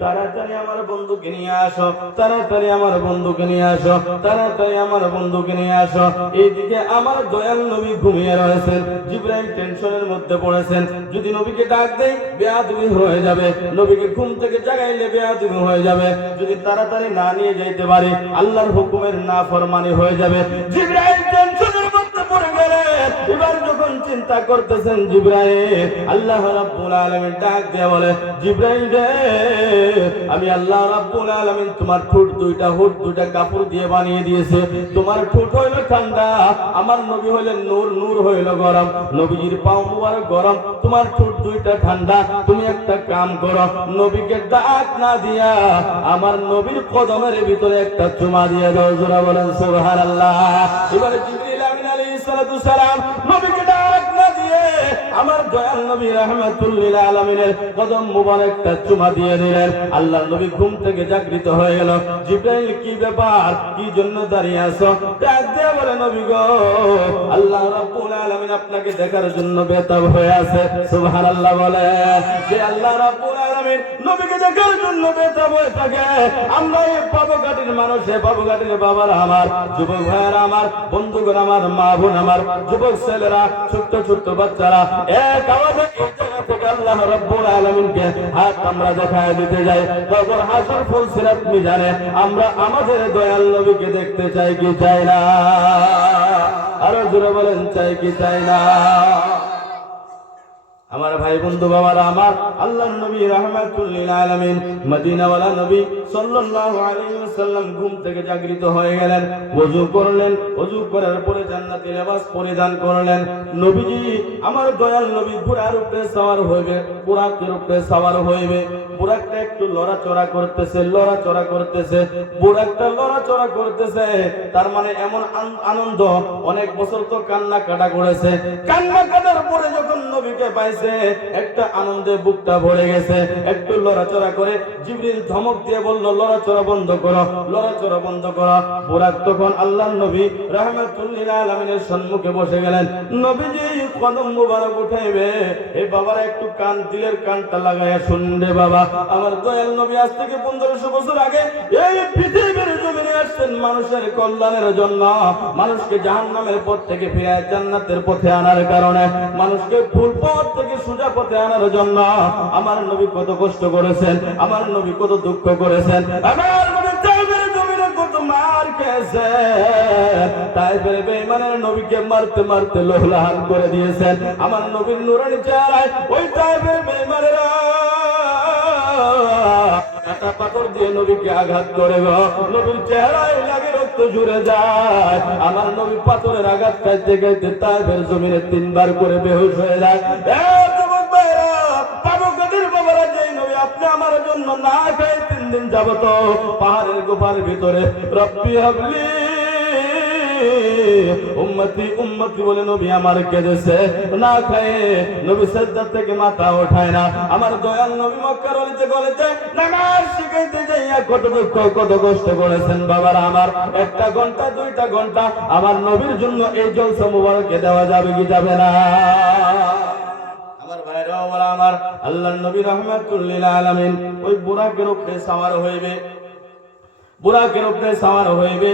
তাড়াতাড়ি আমার বন্ধুকে নিয়ে আসো, তাড়াতাড়ি আমার বন্ধুকে নিয়ে আসো, তাড়াতাড়ি আমার বন্ধুকে নিয়ে আসো। এইদিকে আমার দয়াল নবী ঘুমিয়ে রয়েছেন। জিবরাইল টেনশনের মধ্যে পড়েছেন, যদি নবীকে ডাক দেই বেয়াদবি হয়ে যাবে, নবীকে ঘুম থেকে জাগাইলে বেয়াদবি হয়ে যাবে, যদি তাড়াতাড়ি না নিয়ে যাইতে পারি আল্লাহর হুকুমের নাফরমানি হয়ে যাবে। জিবরাইল টেনশনের মধ্যে পড়ে গেলেন। এবার যখন চিন্তা করতেছেন জিবরাইল, আল্লাহ রাব্বুল আলামিন ডাক দিয়ে বলে, জিবরাইল রে, আমি আল্লাহ রাব্বুল আলামিন তোমার ঠোঁট দুইটা কাপড় দিয়ে বানিয়ে দিয়েছে। তোমার ঠোঁট হইল ঠান্ডা, আমার নবী হইলেন নূর হইল গরম। নবীজির পাও মুবারক গরম, তোমার ঠোঁট দুইটা ঠান্ডা। তুমি একটা কাম করো, নবীকে ডাক না দিয়া আমার নবীর কদমের ভিতরে একটা চুমা দিয়ে দাও। জোরে বলেন সুবহানাল্লাহ। এবারে জিবরিল আমিন আলাইহিস সালাতু সালাম নবীকে ডাক না দিয়ে আমার দয়াল নবী রাহমাতুল লিল আলামিনের কদম মুবারকটা চুমা দিয়ে দিলেন। আল্লাহর নবী ঘুম থেকে জাগৃত হয়ে গেল। জিবরাইল কি ব্যাপার, কি জন্য দাঁড়িয়ে আছো? ডাক দিয়ে বলে নবী গো, আল্লাহ রাব্বুল আলামিন আপনাকে দেখার জন্য বেতাব হয়ে আছে। সুবহানাল্লাহ বলে যে আল্লাহ রাব্বুল আলামিন নবীকে দেখার জন্য বেতাব হয়ে থাকে। আমরা এই পাবগাটির মানুষ, পাবগাটির বাবারা আমার, যুবক ভাইয়েরা আমার, বন্ধুগণ আমার, মা বোন আমার, যুবক ছেলেরা, ছোট্ট ছোট্ট বাচ্চারা এক আওয়াজে আল্লাহ রাব্বুল আলামিনকে হাত আমরা দেখায় দিতে যাই। তখন হাসর ফুলসিরাত মিজানে আমরা আমাদের দয়াল নবীকে দেখতে চাই কি চাই না? আরো জোরে বলেন, চাই কি চাই না? আমার ভাই বন্ধু বাবারা আমার, আল্লাহর নবী রাহমাতুল লিল আলামিন মদিনাওয়ালা নবী সাল্লাল্লাহু আলাইহি ওয়াসাল্লাম ঘুম থেকে জাগৃত হয়ে গেলেন। ওযু করলেন, ওযু করার পরে জান্নাতি লিবাস পরিধান করলেন। নবীজি আমার দয়াল নবী ঘোড়ার উপরে সওয়ার হইবে, বুরাকের উপরে সওয়ার হইবে। বুরাকটা একটু লড়াচড়া করতেছে, লড়াচড়া করতেছে, বুরাকটা লড়াচড়া করতেছে। তার মানে এমন আনন্দ, অনেক বছর তো কান্না কাটা করেছে। কান্না কাটার পরে যখন নবীকে পাইছে, একটা আনন্দে বুকটা ভরে গেছে। একটু লড়াচড়া করে জিবরিল ধমক দিয়ে বলল, লড়াচড়া বন্ধ করো, লড়াচড়া বন্ধ করো। বুরাক তখন আল্লাহর নবী রাহমাতুল লিল আলামিনের সম্মুখে বসে গেলেন। নবীজি কদম মুবারক উঠাইবে, এই বাবার একটু কান, দিলের কানটা লাগায়া শুনবে বাবা। আমার দয়াল নবী আজ থেকে 1500 বছর আগে এই পৃথিবীর জমিনে আসছেন মানুষের কল্যাণের জন্য, মানুষকে জাহান্নামের পথ থেকে ফিরিয়ে জান্নাতের পথে আনার কারণে, মানুষকে ভুল পথ থেকে সোজা পথে আনার জন্য আমার নবী কত কষ্ট করেছেন, আমার নবী কত দুঃখ করেছেন, আমার নবী তাইফের জমিনে কত মার খেয়েছে। তাইফের বেঈমানের নবীকে মারতে মারতে লোহলাহান করে দিয়েছেন। আমার নবীর নূরানি চেহারায় ওই তাইফের বেঈমানেরা কাটা পাথর দিয়ে নবীকে আঘাত করে, নবীর চেহারায় লাগে রক্ত ঝরে যায়। আমার নবী পাথরের আঘাত খাইতে খাইতে তাইফের জমিনে 3 বার করে বেহুশ হয়ে যায়। আপনি আমার জন্য না খেয়ে 3 দিন যাবত পাহাড়ের গুফার ভিতরে রব্বি হাবলি উম্মতি উম্মতি বলে নবী আমার কেঁদেছে, না খায়ে নবী সিজদা থেকে মাথা ওঠায় না। আমার দয়াল নবী মক্কার অলিতে গলিতে নামাজ শিখাইতে যাইয়া কত দুঃখ কত কষ্ট করেছেন বাবারা আমার। 1 ঘন্টা 2 ঘন্টা আমার নবীর জন্য এই জলসা মুবারকে দেওয়া যাবে কি যাবে না? আমার ভাইরা আমার, আল্লাহর নবী রাহমাতুল লিল আলামিন ওই বুরাকের উপরে সাওয়ার হইবে, বুরাকের উপরে সাওয়ার হইবে।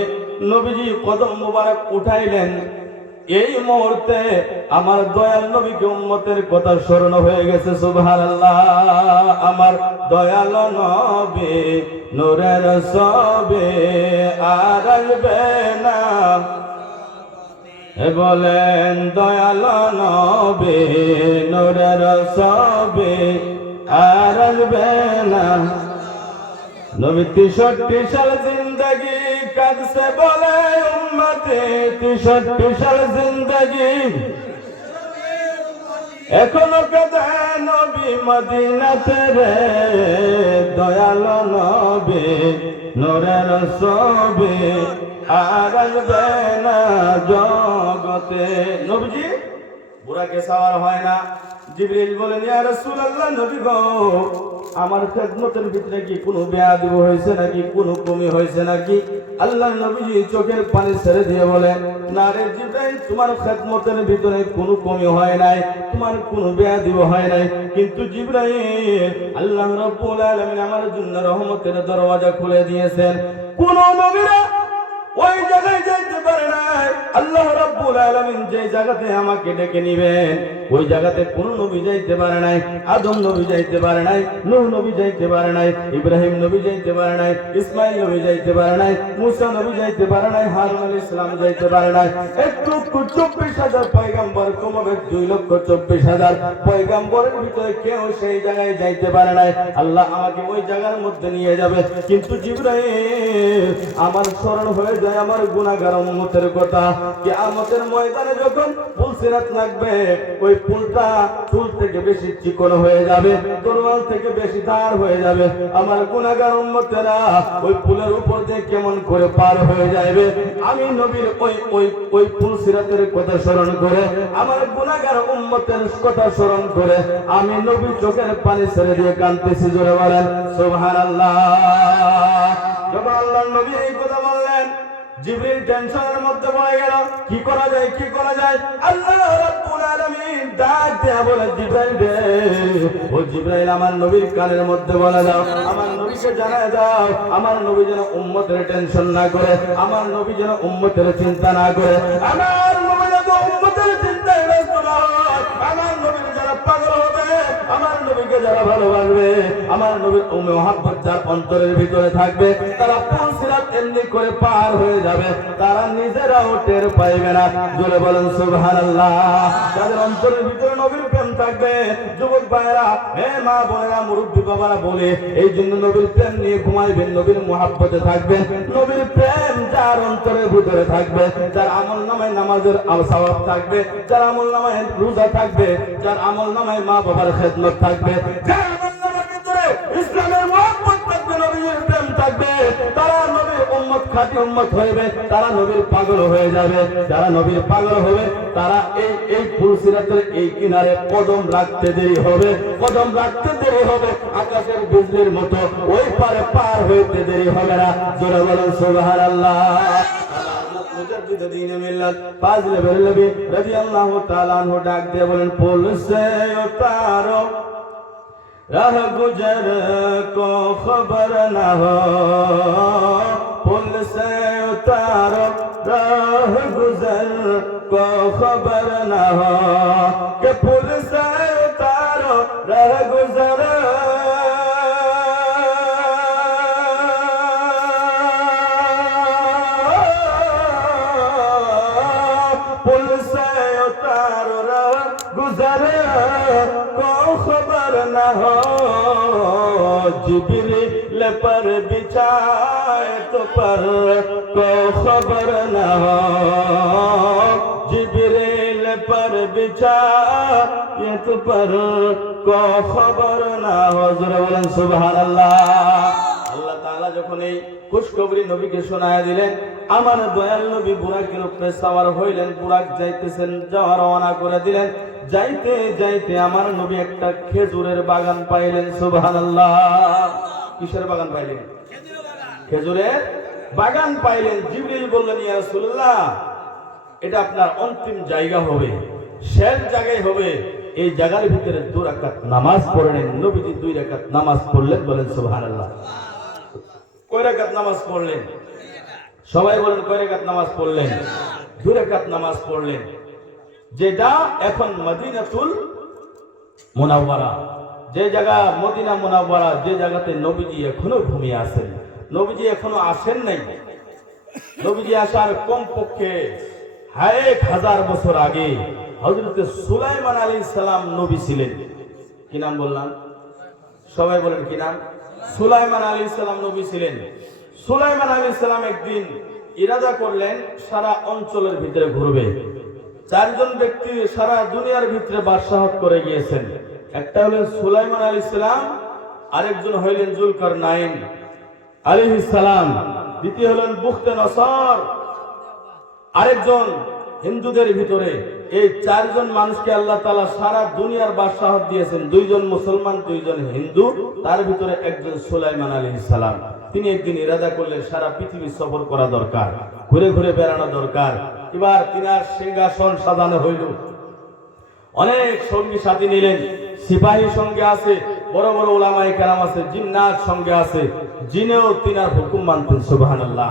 নবীজি কদম মুবারক উঠাইলেন। এই মুহূর্তে আমার দয়াল নবীকে উম্মতের কথা স্মরণ হয়ে গেছে। সুবহানাল্লাহ। আমার দয়াল নবী নূরের সবে আর আসবে না, বলেন দয়াল নবী নূরের সবে আর আসবে না। নবী 63 সাল জিন্দগি কাঁদছে বলে উম্মতে, 63 সাল জিন্দগি এখনো কাঁদে নবী মদিনাতে রে। দয়াল নবী নূরের সবে আর আসবে না জগতে। নবীজি বুরাকে সাওয়ার হয় না। জিবরিল বলেন, ইয়া রাসূলুল্লাহ, নবী গো, আমার খেদমতের ভিতরে কি কোনো বেয়াদবি হয়েছে নাকি, কোনো কমি হয়েছে নাকি? আল্লাহর নবীজি চোখের পানি ছেড়ে দিয়ে বলেন, না রে জিবরাইল, তোমার খেদমতের ভিতরে কোনো কমি হয় নাই, তোমার কোনো বেয়াদবি হয় নাই। কিন্তু জিবরাইল, আল্লাহ রাব্বুল আলামিন আমার জন্য রহমতের দরওয়াজা খুলে দিয়েছেন। কোন নবীরা ওই জায়গায় যাইতে পারে নাই। আল্লাহ রাব্বুল আলামিন যে জায়গাতে আমাকে ডেকে নিবেন, ওই জায়গাতে কোন নবী যাইতে পারে নাই। আদম নবী যাইতে পারে নাই, নূহ নবী যাইতে পারে নাই, ইব্রাহিম নবী যাইতে পারে নাই, ইসমাইল নবী যাইতে পারে নাই, মুসা নবী যাইতে পারে নাই, হারুন আলাইহিস সালাম যাইতে পারে নাই। 1,24,000 পয়গম্বর, কমবে 2,24,000 পয়গম্বরের ভিতরে কেউ সেই জায়গায় যাইতে পারে নাই। আল্লাহ আমাকে ওই জায়গার মধ্যে নিয়ে যাবে। কিন্তু জিবরাইল, আমার স্মরণ হয়ে যায় আমার গুনাহগার উম্মতের কথা। কিয়ামতের ময়দানে যখন ফুলসিরাত লাগবে, ওই ওই পুলটা চুল থেকে বেশি চিকন হয়ে যাবে, তরোয়াল থেকে বেশি ধার হয়ে যাবে। আমার গুনাহগার উম্মতেরা ওই পুলের উপর দিয়ে কেমন করে পার হয়ে যাবে। আমি নবীর ওই পুল সিরাতের কথা স্মরণ করে, আমার গুনাহগার উম্মতের কথা স্মরণ করে আমি নবী চোখের পানি ছেড়ে দিয়ে কাঁদতেছি। জোরে বলেন সুবহানাল্লাহ। যখন আল্লাহর নবী এই কথা বললেন, জিবরিল টেনশনের মধ্যে পড়ে গেল, কি করা যায় কি করা যায়। আল্লাহ রাব্বুল আলামিন ডাক দেয়া বলে, জিবরাইল রে, ও জিবরাইল আমার নবীর কানের মধ্যে বলে দাও, আমার নবীকে জানায় দাও, আমার নবী যেন উম্মতের টেনশন না করে, আমার নবী যেন উম্মতের চিন্তা না করে, আমার নবী যেন উম্মতের চিন্তায় ব্যস্ত না হয়, আমার নবীর যারা পাগল হবে, আমার নবীকে যারা ভালোবাসবে, আমার নবীর মহব্বত যার অন্তরের ভিতরে থাকবে, তারা পুল সিরাত এমনি করে পার হয়ে যাবে, তারা নিজেরাও টের পাইবে না। জোরে বলেন সুবহানাল্লাহ। যাদের অন্তরের ভিতরে নবীর প্রেম থাকবে, যুবক ভাইরা, হে মা বোনেরা, মুরব্বী বাবারা বলে, এই জন্য নবীর প্রেম নিয়ে ঘুমাইবেন, নবীর মহব্বতে থাকবেন। নবীর প্রেম যার অন্তরের ভিতরে থাকবে, যার আমল নামায় নামাজের সওয়াব থাকবে, যার আমল নামায় রোজা থাকবে, যার আমল নামায় মা বাবার খেদমত থাকবে, যার আমল নামার ভিতরে ইসলামের মহব্বত থাকবে, নবীর প্রেম থাকবে, তারা নবীর উম্মত, খাঁটি উম্মত হইবে, তারা নবীর পাগল হয়ে যাবে। যারা নবীর পাগল হবে, তারা এই পুল সিরাতের এই কিনারে কদম রাখতে দেরি হবে, কদম রাখতে দেরি হবে, আকাশের বিজলির মতো ওই পারে পার হইতে দেরি হবে না। জোরে বলেন সুবহানাল্লাহ। মুজাদ্দিদ দ্বীনে মিল্লাত ফাজলে বেরলভী রাদিয়াল্লাহু তাআলা আনহু ডাক দিয়ে বলেন, পুল সে উতারো রাহ গুজর কো খবর না হো, पुल से उतारो राह गुजर को खबर न हो, कि पुल से उतारो राह गुजर पुल से उतारो राह गुजर को खबर न हो, जिब्रील पर बिछाए तो पर को खबर न हो, जिब्रील पर बिछाए तो पर को खबर न हो। जरा बोलें सुबहानाल्लाह। আল্লাহ তাআলা যখন এই খুশখবরি নবীকে শোনায়া দিলেন, আমার দয়াল নবী বুরাকের উপরে সওয়ার হইলেন, বুরাক যাইতেছেন, যাওয়া রওনা করে দিলেন। যাইতে যাইতে আমার নবী একটা খেজুরের বাগান পাইলেন। সুবহানাল্লাহ। কিসের বাগান পাইলেন? খেজুরের বাগান পাইলেন। জিবরিল বললেন, ইয়া রাসূলুল্লাহ, এটা আপনার অন্তিম জায়গা হবে, শেষ জায়গায় হবে, এই জায়গার ভিতরে 2 রাকাত নামাজ পড়লেন। নবীজি 2 রাকাত নামাজ পড়লেন। বলেন সুবহানাল্লাহ। কয় রাকাত নামাজ পড়লেন? সবাই বলেন, কয় রাকাত নামাজ পড়লেন? 2 রাকাত নামাজ পড়লেন। যেটা এখন মদিনাতুল মুনাওয়ারা, যে জায়গা মদিনা মুনাওয়ারা, যে জায়গাতে নবীজি এখনো ঘুমিয়ে আছেন, নবীজি এখনো আসেন নাই। নবীজি আসার কমপক্ষে 1000 বছর আগে হযরত সুলাইমান আলাইহিস সালাম নবী ছিলেন। কি নাম বললাম? সবাই বলেন কি নাম? সুলাইমান আলাইহিস সালাম নবী ছিলেন। সুলাইমান আলাইহিস সালাম একদিন ইরাদা করলেন সারা অঞ্চলের ভিতরে ঘুরবে। 4 জন ব্যক্তি সারা দুনিয়ার ভিতরে বাদশাহত করে গিয়েছেন। একটা হলেন সুলাইমান আলাইহিস সালাম, আরেকজন হইলেন যুলকারনাইন আলাইহিস সালাম, দ্বিতীয় হলেন বুখতে নসর, আরেকজন হিন্দুদের ভিতরে। এই 4 জন মানুষকে আল্লাহ তাআলা সারা দুনিয়ার বাদশাহত দিয়েছেন। 2 জন মুসলমান, 2 জন হিন্দু, তার ভিতরে একজন সুলাইমান আলাইহিস সালাম। তিনি একদিন ইরাদা করলেন সারা পৃথিবী সফর করা দরকার, ঘুরে ঘুরে বেড়ানো দরকার। এবার তিনার সিংহাসন সাজানো হইল। অনেক সঙ্গী সাথী নিলেন, সিপাহী সঙ্গে আছে, বড় বড় উলামায়ে কেরাম আছে, জিন্নাত সঙ্গে আছে। জিনেও তিনার হুকুম মানতেন। সুবহানাল্লাহ।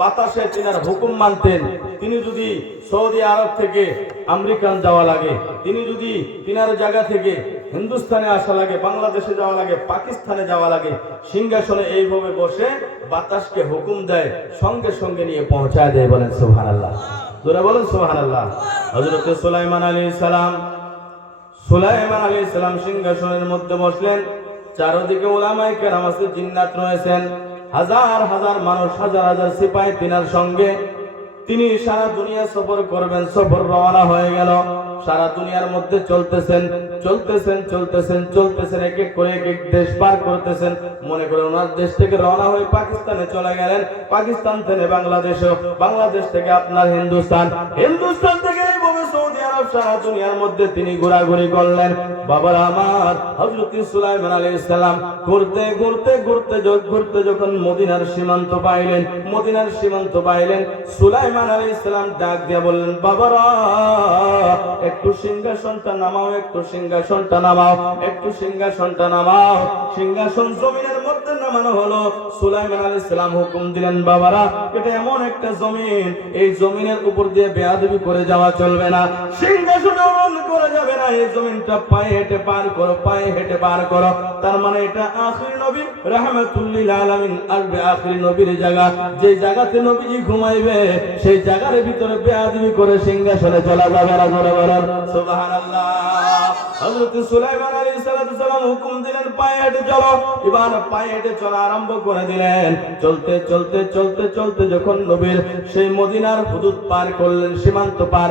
বাতাসে তিনার হুকুম মানতেন। তিনি যদি সৌদি আরব থেকে আমেরিকান যাওয়া লাগে, তিনি যদি তিনার জায়গা থেকে হিন্দুস্তানে আসা লাগে, বাংলাদেশে যাওয়া লাগে, পাকিস্তানে যাওয়া লাগে, সিংহাসনে এইভাবে বসে বাতাসকে হুকুম দেয়, সঙ্গে সঙ্গে নিয়ে পৌঁছায় দেয়। বলেন সুবহানাল্লাহ। তোরা বলেন সুবহানাল্লাহ। হযরত সুলাইমান আলাইহিস সালাম সিংহাসনের মধ্যে বসলেন। চারদিকে উলামায়ে কেরাম আছে, জিন্নাত রয়েছেন, হাজার হাজার মানুষ, হাজার হাজার সিপাহী তিনার সঙ্গে। তিনি সারা দুনিয়া সফর করবেন। সফর রওনা হয়ে গেল। সারা দুনিয়ার মধ্যে চলতেছেন এক এক করে এক এক দেশ পার করতেছেন। মনে করে ওনার দেশ থেকে রওনা হয়ে পাকিস্তানে চলে গেলেন, পাকিস্তান থেকে বাংলাদেশে, বাংলাদেশ থেকে আপনার হিন্দুস্তান থেকে এইভাবে সৌদি আরব, সারা দুনিয়ার মধ্যে তিনি ঘোরাঘুরি করলেন। বাবার আমার হযরত সুলাইমান আলাইহিস সালাম ঘুরতে যখন মদিনার সীমান্ত পাইলেন, সুলাইমান আলাইহিস সালাম ডাক দিয়ে বললেন, বাবারা একটু সিংহাসনটা নামাও। সিংহাসন জমিনের মধ্যে নামানো হলো। সুলাইমান আলাইহিস সালাম হুকুম দিলেন, বাবারা এটা এমন একটা জমিন, এই জমিনের উপর দিয়ে বেয়াদবি করে যাওয়া চলবে না, সিংহাসন আরোহণ করা যাবে না, এই জমিনটা পায়ে হেঁটে পার করো। তার মানে এটা আখির নবী রাহমাতুল লিল আলামিন আসবে, আখির নবীর জায়গা, যে জায়গাতে নবীজি ঘুমাইবে সেই জায়গার ভিতরে বেয়াদবি করে সিংহাসনে চলা যাবে না। জোরে বলেন সুবহানাল্লাহ। হযরত সুলাইমান আলাইহিস সালাম হুকুম দিলেন, পায়ে হেঁটে চলো। এবার পায়ে হেঁটে চলা আরম্ভ করে দিলেন। চলতে যখন নবীর সেই মদিনার হুদুদ পার করলেন, সীমান্ত পার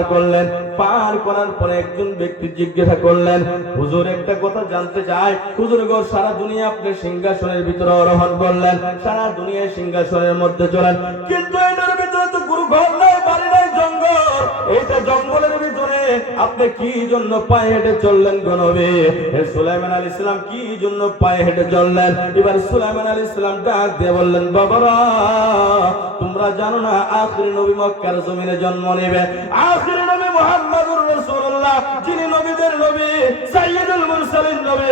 করার পরে একজন ব্যক্তি জিজ্ঞাসা করলেন, হুজুর একটা কথা জানতে চাই, হুজুর গো সারা দুনিয়া আপনি সিংহাসনের ভিতরে আরোহণ করলেন, সারা দুনিয়া সিংহাসনের মধ্যে চলেন, কিন্তু এটার ভিতরে তো কোনো ঘর নাই, বাড়ি নাই, জঙ্গল, এটা জঙ্গলের ভিতরে আপনি কি জন্য পায়ে হেঁটে চললেন গো নবী? হে সুলাইমান আলাইহিস সালাম কি জন্য পায়ে হেঁটে চললেন? এবার সুলাইমান আলাইহিস সালাম ডাক দিয়ে বললেন, বাবারা তোমরা জানো না আখির নবী মক্কার জমিনে জন্ম নেবে, আখির নবী মুহাম্মদুর রাসূলুল্লাহ, যিনি নবীদের নবী, সাইয়্যিদুল মুরসালিন নবী,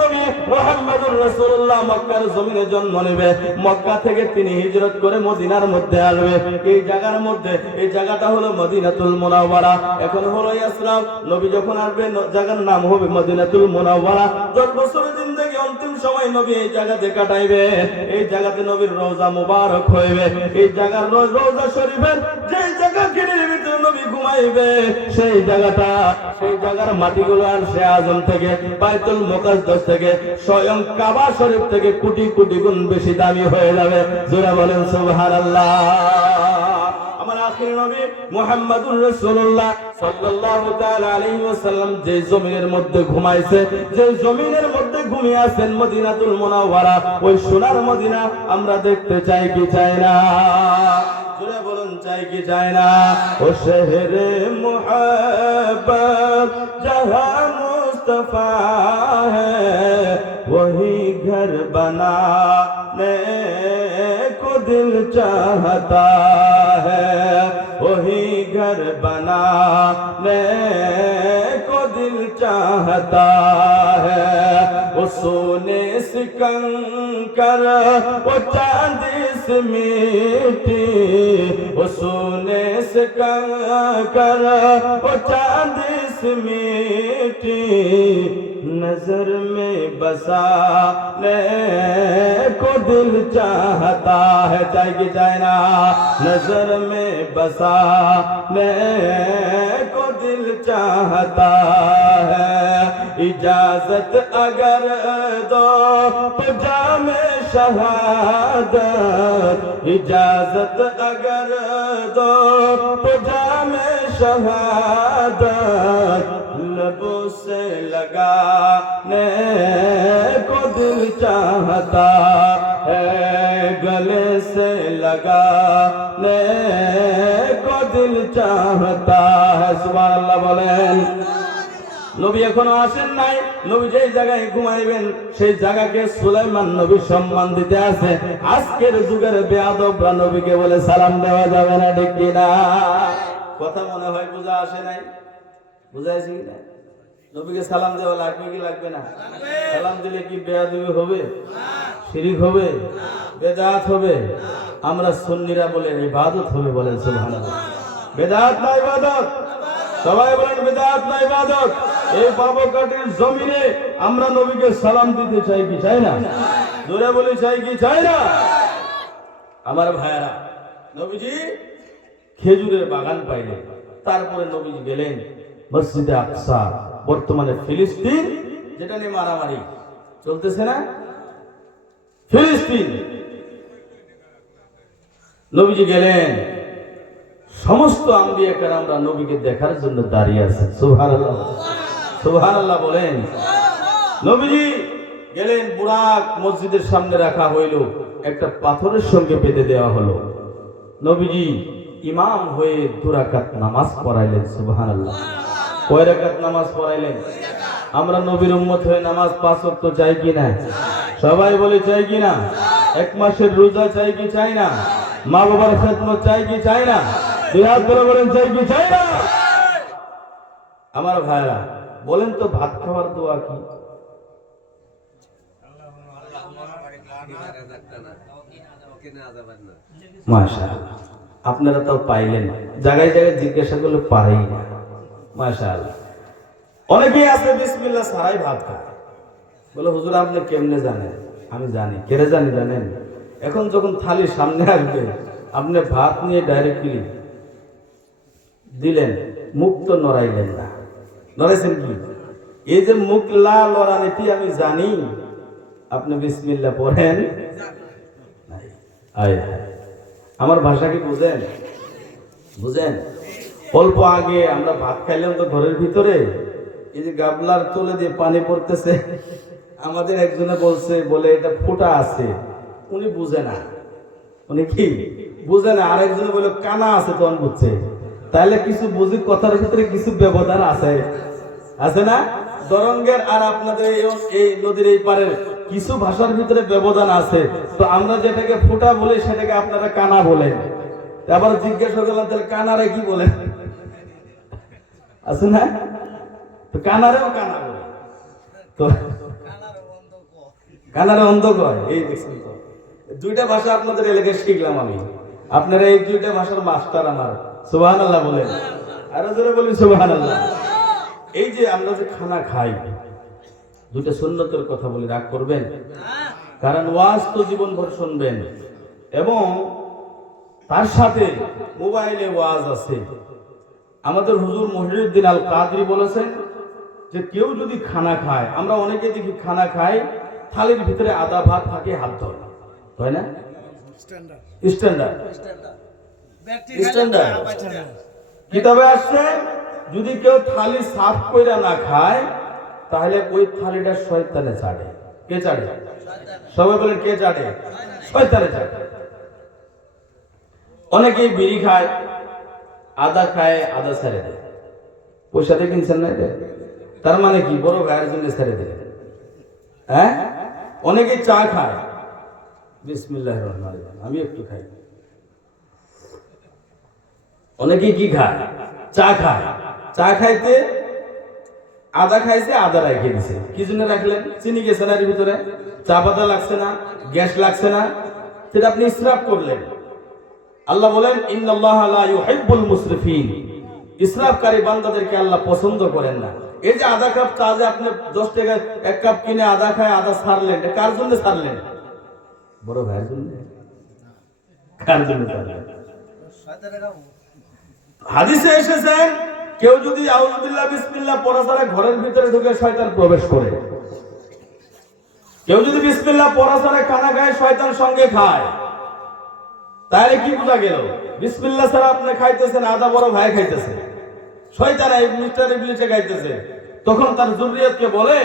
নবী মুহাম্মদুর রাসূলুল্লাহ মক্কার জমিনে জন্ম নেবে। মক্কা থেকে তিনি হিজরত করে মদিনার মধ্যে আসবে। এই জায়গাটা হলো মদিনাতুল মুনাওয়ারা, এখন হলো ইয়াসরাব। নবী যখন আসবে জায়গার নাম হবে মদিনাতুল মুনাওয়ারা। 10 বছরের জিন্দেগি অন্তিম সময় নবী এই জায়গাতে কাটাইবে। এই জায়গাতে নবীর রওজা মুবারক হইবে। এই জায়গার রওজা শরীফের যে জায়গা কিনের ভিতরে নবী ঘুমাইবে, সেই জায়গার মাটিগুলো আরশে আযম থেকে, বাইতুল মুকাদ্দাস থেকে, স্বয়ং কাবা শরীফ থেকে কোটি কোটি গুণ বেশি দামি হয়ে যাবে। জোরে বলেন সুবহানাল্লাহ। আমার আখির নবী মুহাম্মদুর রাসূলুল্লাহ সাল্লাল্লাহু তাআলা আলাইহি ওয়াসাল্লাম যে জমিনের মধ্যে ঘুমাইছে, যে জমিনের মধ্যে ঘুমিয়ে আছেন মদিনাতুল মুনাওয়ারা, ওই সোনার মদিনা আমরা দেখতে চাই কি চাই না? জোরে বলুন চাই কি চাই না? ও শহরে মুহাব্বত জাহাঁ मुस्तफा है, वही घर बनाने को दिल चाहता है, वही घर बनाने को दिल चाहता है। वो सोने से कंकर, वो चांदी से मीठी, वो सोने से कंकर, वो चांदी से मीठी, नजर में बसाने को दिल चाहता है। चाहे कि चाहे ना, नजर में बसाने को दिल चाहता है। इजाजत अगर दो तो जामे शहादत, इजाजत अगर दो तो जामे शहादत, लबों से लगाने को दिल चाहता है, गले से लगाने को दिल चाहता है। सुबहानाल्लाह बोलें। নবী এখনো আসেন নাই। নবী যেই জায়গায় ঘুমাইবেন সেই জায়গাকে সুলাইমান নবী সম্মান দিতে আছে। আজকের যুগের বেয়াদবরা নবীকে বলে সালাম দেওয়া যাবে না, ঠিক কিনা? কথা মনে হয় বুঝা আসে নাই? বুঝাইছি কিনা? নবীকে সালাম দেওয়া লাগবে কি লাগবে না? সালাম দিলে কি বেয়াদবি হবে? শিরক হবে? বেদাত হবে? আমরা সুন্নিরা বলে ইবাদত হবে। বলেন সুবহানাল্লাহ। বেদাত না ইবাদত? সবাই বলেন বেদাত না ইবাদত? এই বাবুকাটির জমিনে আমরা নবীকে সালাম দিতে চাই কি চাই না? জোরে বলি চাই কি চাই না? আমার ভাইরা, নবীজি খেজুরের বাগান পাইলেন, তারপরে নবীজি গেলেন মসজিদে আকসা, বর্তমানে ফিলিস্তিন, যেটা নিয়ে মারামারি চলতেছে না, ফিলিস্তিন। নবীজি গেলেন, সমস্ত আম্বিয়া কেরামরা নবীকে দেখার জন্য দাঁড়িয়ে আছে। সুবহানাল্লাহ, সুবহানাল্লাহ বলেন। নবীজি গেলেন, বুরাক মসজিদের সামনে রাখা হইল, একটা পাথরের সঙ্গে বেঁধে দেওয়া হলো। নবীজি ইমাম হয়ে 2 রাকাত নামাজ পড়াইলেন। সুবহানাল্লাহ। কয় রাকাত নামাজ পড়াইলেন? আমরা নবীর উম্মত হয়ে নামাজ 5 ওয়াক্ত চাই কি না? সবাই বলে চাই কি না? 1 মাসের রোজা চাই কি চাই না? মা বাবার খেদমত চাই কি চাই না? জিহাদ করে বলেন চাই কি চাই না? আমার ভাইরা বলেন তো, ভাত খাওয়ার দোয়া কি? মাশাআল্লাহ, আপনারা তো পাইলেন, জায়গায় জায়গায় জিজ্ঞাসা করলে পারেই না। মাশাআল্লাহ। অনেকেই আছে বিসমিল্লাহ ছাড়াই ভাত খায়। বলে হুজুর আপনি কেমনে জানেন? আমি জানি। কেড়ে জানি জানেন? এখন যখন থালি সামনে আসবে, আপনি ভাত নিয়ে ডাইরেক্টলি দিলেন, মুখ তো নড়াইলেন না। নড়াইছেন কি? এই যে মুখ লাল লড়ানিটি আমি জানি, আপনি বিসমিল্লাহ পড়েন। আমার ভাষা কি বুঝেন? বুঝেন? অল্প আগে আমরা ভাত খাইলাম তো ঘরের ভিতরে, এই যে গাবলার তলে দিয়ে পানি পড়তেছে, আমাদের একজনে বলছে, বলে এটা ফোঁটা আছে। উনি বুঝে না। উনি কি বুঝে না? আরেকজনে বলে কানা আছে, তখন বুঝছে। তাহলে কিছু বুঝি, কথার ভিতরে কিছু ব্যবধান আছে, আছে না? দরঙ্গের আর আপনাদের এই নদীর এই পারের কিছু ভাষার ভিতরে ব্যবধান আছে। তো আমরা যেটাকে ফোঁটা বলি সেটাকে আপনারা কানা বলেন। আবার জিজ্ঞাসা করলাম, তাহলে কানারে কি বলেন? আছে না? তো কানারেও কানা বলে, তো কানারে অন্ধ কয়। এই দেখছেন তো, 2টা ভাষা আপনাদের এলাকায় শিখলাম আমি। আপনারা এই 2টা ভাষার মাস্টার আমার। সুবহানাল্লাহ বলেন। আরো জোরে বলি সুবহানাল্লাহ। এই যে আমরা যে খানা খাই, 2টা সুন্নতের কথা বলি, রাগ করবেন? কারণ ওয়াজ তো জীবনভর শুনবেন, এবং তার সাথে মোবাইলে ওয়াজ আছে। আমাদের হুজুর মহিউদ্দিন আল কাদরি বলেছেন যে কেউ যদি খানা খায়, আমরা অনেকে দেখি খানা খাই, থালির ভিতরে আদা ভাত থাকে, হাত ধরে, হয় না? স্ট্যান্ডার্ড কিতাবে আসছে, যদি কেউ থালি সাফ কইরা না খায়, তাহলে ওই থালিটা শয়তানে চাটে। কে চাটে? সবাই বলেন কে চাটে? শয়তানে চাটে। অনেকেই বিড়ি খায়, আদা খায়, আদা ছেড়ে দেয়। পয়সাতে কিনছেন না এটা? তার মানে কি? বড় ভাইয়ের জন্য ছেড়ে দেয়। হ্যাঁ? অনেকে চা খায়, বিসমিল্লাহির রহমানির রহিম, আমি একটু খাই। অনেকে কি খায়? চা খায়। চা খাইতে আদা খাইছে, আদা রেখে দিছে। কি জন্য রাখলেন? চিনি গেছে না এর ভিতরে, চা পাতা লাগছে না, গ্যাস লাগছে না, সেটা আপনি ইসরাফ করলেন। আল্লাহ বলেন, ইন্নাল্লাহা লা ইউহিব্বুল মুসরিফিন। ইসরাফকারী বান্দাদেরকে আল্লাহ পছন্দ করেন না। এই যে আধা কাপ চা যে আপনি 10 টাকা 1 কাপ কিনে আদা খায়, আদা ছাড়লেন, এটা কার জন্য ছাড়লেন? বড় ভাইয়ের জন্য? কার জন্য ছাড়লেন? হাদিসে এসেছে, কেউ যদি আউযুবিল্লাহ বিসমিল্লাহ পড়া ছাড়া ঘরের ভিতরে ঢুকে, শয়তান প্রবেশ করে। কেউ যদি বিসমিল্লাহ পড়া ছাড়া খানা খায়, শয়তান সঙ্গে খায়। তাহলে কি বোঝা গেল? বিসমিল্লাহ ছাড়া আপনি খাইতেছেন, আদা বড় ভাই খাইতেছে, শয়তান এই মিস্টার ইবলিসে খাইতেছে। তখন তার যুররিয়তকে বলে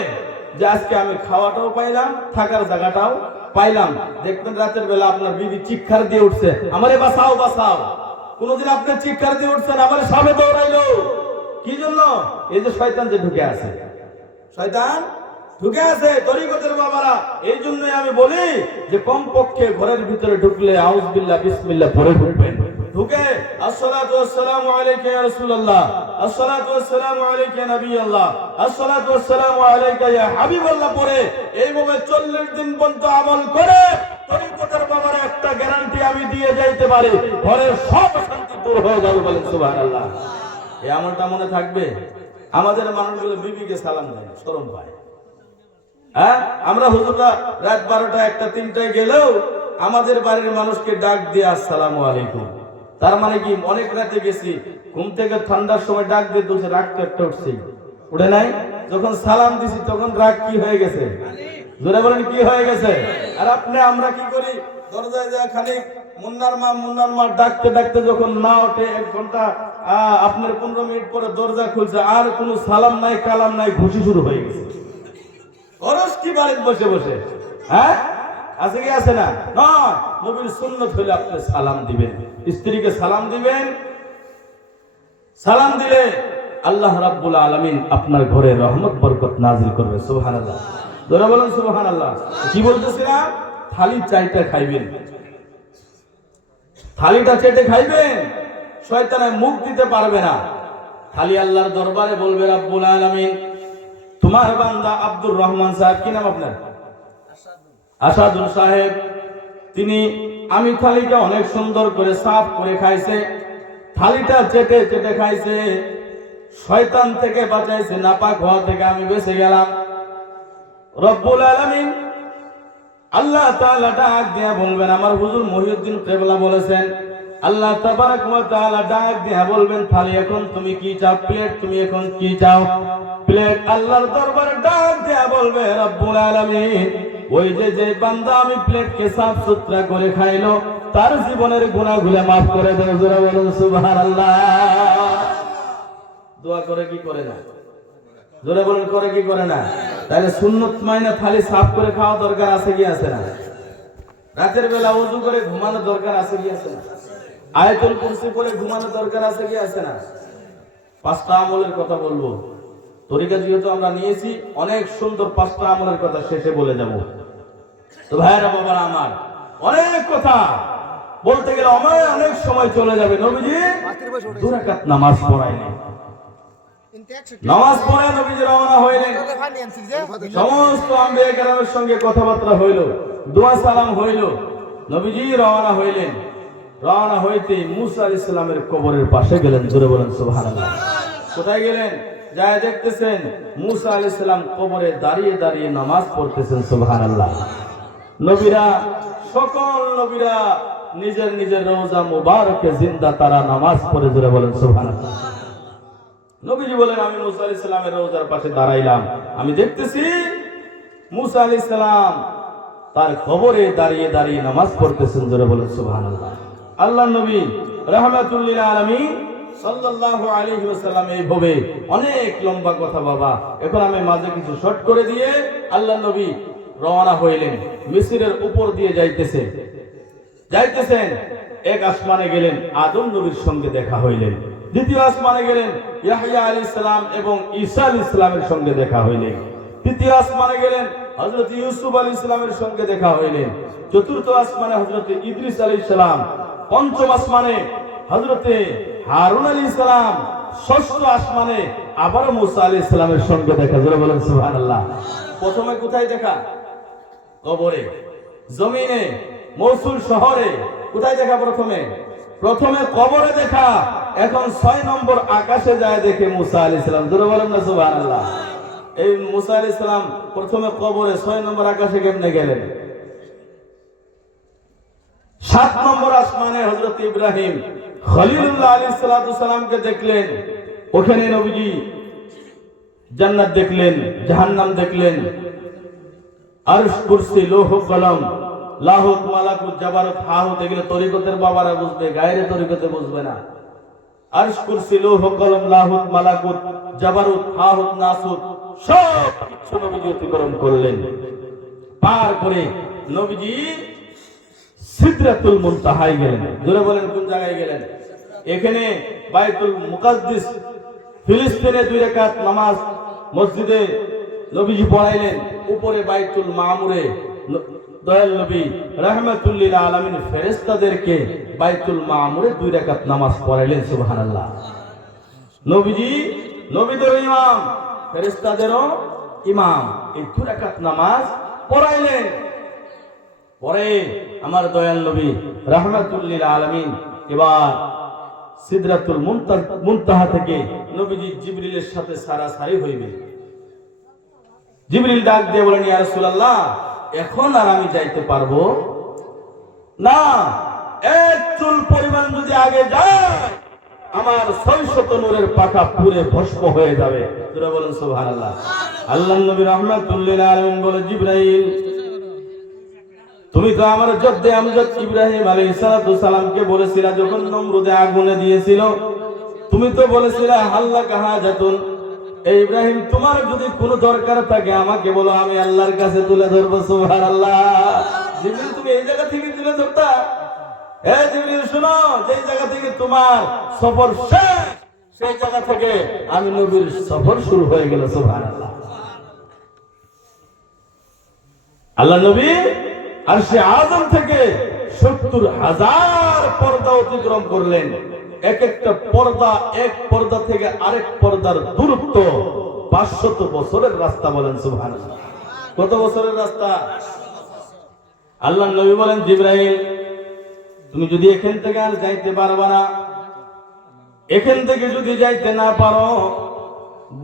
যে আজকে আমি খাওয়াটাও পাইলাম, থাকার জায়গাটাও পাইলাম। দেখবেন রাতের বেলা আপনার বিবি চিৎকার দিয়ে উঠছে, আমারে বাঁচাও বাঁচাও। কোনদিন আপনি চিৎকার দিয়ে উঠছেন, আমারে সামনে দৌড়াইলো। কি জন্য? এই যে শয়তান যে ঢুকে আছে, শয়তান ঢুকে আছে তরিকতের বাবারা। এই জন্যই আমি বলি যে কমপক্ষে ঘরের ভিতরে ঢুকলে আউযুবিল্লাহ বিসমিল্লাহ পড়ে ঢুকবেন। ঢুকে আসসালাতু ওয়াসসালামু আলাইকা ইয়া রাসূলুল্লাহ, আসসালাতু ওয়াসসালামু আলাইকা ইয়া নবিয়াল্লাহ, আসসালাতু ওয়াসসালামু আলাইকা ইয়া হাবিবাল্লাহ পড়ে এইভাবে 40 দিন পর্যন্ত আমল করে তরিকতের বাবারা একটা গ্যারান্টি আমি দিয়ে যাইতে পারি, ঘরের সব শান্তি দূর হয়ে যাবে। বলেন সুবহানাল্লাহ। এই আমলটা মনে থাকবে। আমাদের মানুষগুলো বিবিকে সালাম দেয়, শরম পায়। হ্যাঁ, আমরা হুজুররা রাত 12টা 1টা 3টায় গেলেও আমাদের বাড়ির মানুষকে ডাক দিয়ে আসসালামু আলাইকুম। তার মানে কি? অনেক রাতে গেছি, ঘুম থেকে ঠান্ডার সময় ডাক দিয়ে দুসে রাগ তো একটা উঠছে, উঠে নাই? যখন সালাম দিছি তখন রাগ কি হয়ে গেছে? জোরে বলেন কি হয়ে গেছে? আর আমরা কি করি? দরজায় যা খানিক মুন্নার মা ডাকতে ডাকতে যখন না ওঠে, 1 ঘন্টা আপনার 15 মিনিট পরে দরজা খুলছে, আর কোনো সালাম নাই কালাম নাই, ঘুষি শুরু হয়ে গেছে। খরচ কি বাড়িতে বসে বসে, হ্যাঁ আছে কি আছে না? নয়, নবীর সুন্নাত হলে আপনি সালাম দিবেন, স্ত্রীকে সালাম দিবেন। সালাম দিলে আল্লাহ রাব্বুল আলামিন আপনার ঘরে রহমত বরকত নাজিল করবে। সুবহানাল্লাহ, জোরে বলেন সুবহানাল্লাহ। কি বলতেছিলাম? থালি চাইটা খাইবেন, থালিটা চেটে খাইবেন, শয়তানে মুখ দিতে পারবে না। খালি আল্লাহর দরবারে বলবে, রাব্বুল আলামিন তোমার বান্দা আব্দুর রহমান সাহেব, কি নাম আপনার? আসাদুল সাহেব, তিনি আমি থালিটা অনেক সুন্দর করে সাফ করে খাইছে, থালিটা চেটে চেটে খাইছে, শয়তান থেকে বাঁচাইছে, নাপাক হওয়া থেকে আমি বেঁচে গেলাম। রব্বুল আলামিন আল্লাহ তাআলা ডাক দিয়ে বলবেন, আমার হুজুর মহিউদ্দিন কেবলা বলেছেন, আল্লাহ তাবারক ওয়া তাআলা ডাক দিয়ে বলবেন, থালি এখন তুমি কি চাও, প্লেট তুমি এখন কি চাও? প্লেট আল্লাহর দরবারে ডাক দিয়ে বলবে, রব্বুল আলামিন ওই যে বান্দা আমি প্লেটকে সাফ সুতরা করে খাইলো, তার জীবনের গুনাহগুলো মাফ করে দাও। জোরে বলুন সুবহানাল্লাহ। দোয়া করে কি করে না? জোরে বলুন করে কি করে না? তাহলে সুন্নত মাইনা থালি সাফ করে খাওয়া দরকার আছে কি আছে না? রাতের বেলা ওযু করে ঘুমানো দরকার আছে কি আছে না? আয়াতুল কুরসি পড়ে ঘুমানো দরকার আছে কি আছে না? 5টা আমলের কথা বলবো, তরিকা যেহেতু আমরা নিয়েছি, অনেক সুন্দর 5টা আমলের কথা শেষে বলে যাব। তো ভাইরা বাবারা আমার, অনেক কথা বলতে গেলে অনেক সময় চলে যাবে। নবীজি 2 রাকাত নামাজ পড়াইলেন, নামাজ পড়ে নবীজি রওনা হইলেন, সমস্ত আম্বিয়া কেরামের সঙ্গে কথাবার্তা হইল, দোয়া সালাম হইল, নবীজি রওনা হইলেন। রওনা হইতে মুসা আলাইহিস সালামের কবরের পাশে গেলেন। জোরে বলেন সুবহানাল্লাহ। কোথায় গেলেন? যায় দেখতেছেন মুসা আলাইহিস সালাম কবরে দাঁড়িয়ে দাঁড়িয়ে নামাজ পড়তেছেন। সুবহানাল্লাহ। নবীরা, সকল নবীরা নিজের নিজের রওজা মুবারকে জিন্দা তারা নামাজ পড়ে। জোরে বলেন সুবহানাল্লাহ। নবীজি বলেন, আমি মুসা আলাইহিস সালামের রওজার পাশে দাঁড়াইলাম, আমি দেখতেছি মুসা আলাইহিস সালাম তার কবরে দাঁড়িয়ে দাঁড়িয়ে নামাজ পড়তেছেন। জোরে বলেন সুবহানাল্লাহ। আল্লাহর নবী রাহমাতুল লিল আলামিন সাল্লাল্লাহু আলাইহি ওয়াসাল্লাম এইভাবে অনেক লম্বা কথা বাবা, এখন আমি মাঝে কিছু শর্ট করে দিয়ে আল্লাহর নবী রওনা হইলেন। মিসরের উপর দিয়ে যাইতেছেন, এক আসমানে গেলেন, আদম নবীর সঙ্গে দেখা হইলেন। দ্বিতীয় আসমানে গেলেন, ইয়াহইয়া আলাইহিস সালাম এবং ঈসা আলাইহিস সালামের সঙ্গে দেখা হইলেন। তৃতীয় আসমানে গেলেন, হযরত ইউসুফ আলাইহিস সালামের সঙ্গে দেখা হইলেন। চতুর্থ আসমানে হযরত ইদ্রিস আলাইহিস সালাম। পঞ্চম আসমানে হযরত হারুন আলাইহিস সালাম। ষষ্ঠ আসমানে আবার মুসা আলাইহিস সালামের সঙ্গে দেখা। জোরে বলেন সুবহানাল্লাহ। প্রথমে কোথায় দেখা? কবরে, জমিনে, মৌসুল শহরে। কোথায় দেখা? প্রথমে কবরে দেখা। এখন 6 নম্বর আকাশে যায় দেখে মুসা আলাইহিস সালাম। জোরে বলেন না সুবহানাল্লাহ। এই মুসা আলাইহিস সালাম প্রথমে কবরে, 6 নম্বর আকাশে কেমনে গেলেন? 7 নম্বর আসমানে হযরত ইব্রাহিম খলিলুল্লাহ আলাইহিস সালাতু সালামকে দেখলেন। ওখানে নবীজি জান্নাত দেখলেন, জাহান্নাম দেখলেন, আরশ, কুরসি, লৌহ কলম, লাহুত, মালাকুত, জাবারুত, হাহুত, এগুলো তরিকতের বাবারা বুঝবে, গায়রে তরিকতে বুঝবে না। আরশ, কুরসি, লৌহ কলম, লাহুত, মালাকুত, জাবারুত, হাহুত, নাসুত সব কিছু নবীজি অতিক্রম করলেন। পার করে নবীজি সিদরাতুল মুনতাহায় গেলেন। জোরে বলেন কোন জায়গায় গেলেন? এখানে বাইতুল মুকাদ্দিস, ফিলিস্তিনে 2 রাকাত নামাজ মসজিদে নবীজি পড়াইলেন। উপরে বাইতুল মামুরে দয়াল নবী রাহমাতুল লিল আলামিন ফেরেশতাদেরকে বাইতুল মামুরে 2 রাকাত নামাজ পড়াইলেন। সুবহানাল্লাহ। নবীজি নবীদের ইমাম, ফেরেশতাদেরও ইমাম, এই 2 রাকাত নামাজ পড়াইলেন। পরে আমার দয়াল নবী রাহমাতুল লিল আলামিন এবার সিদরাতুল মুনতাহা থেকে নবীজি জিবরিলের সাথে সারাসারি হইবে। জিবরিল ডাক দিয়ে বলেন, ইয়া রাসূলুল্লাহ, এখন আর আমি যাইতে পারবো না, এক চুল পরিমাণ যদি আগে যায় আমার 600 নূরের পাখা পুরে ভস্ম হয়ে যাবে। তোরা বলেন সুবহানাল্লাহ। আল্লাহর নবী রাহমাতুল লিল আলামিন বলে, জিবরাইল তুমি তো আমার জদ্দে আমজাদ ইব্রাহিম আলাইহিস সালামকে বলেছিলা যখন নমরুদে আগুনে দিয়েছিল, তুমি তো বলেছিলা হাল্লা কাহাজাতুন, এই ইব্রাহিম তোমার যদি কোনো দরকার থাকে আমাকে বলো, আমি আল্লাহর কাছে তুলে ধরবো। সুবহানাল্লাহ। জিবরিল তুমি এই জায়গা থেকে তুলে ধরতা? জিবরিল শোনো, যেই জায়গা থেকে তোমার সফর শেষ সেই জায়গা থেকে আমি নবীর সফর শুরু হয়ে গেল। সুবহানাল্লাহ। আল্লাহ নবী আরশে আযম থেকে ৭০,০০০ পর্দা অতিক্রম করলেন। এক একটা পর্দা, এক পর্দা থেকে আরেক পর্দার দূরত্ব ৫০০ বছরের রাস্তা। বলেন সুবহানাল্লাহ। কত বছরের রাস্তা? আল্লাহ নবী বলেন, জিবরাইল তুমি যদি এখান থেকে আর যাইতে পারবা না, এখান থেকে যদি যাইতে না পারো,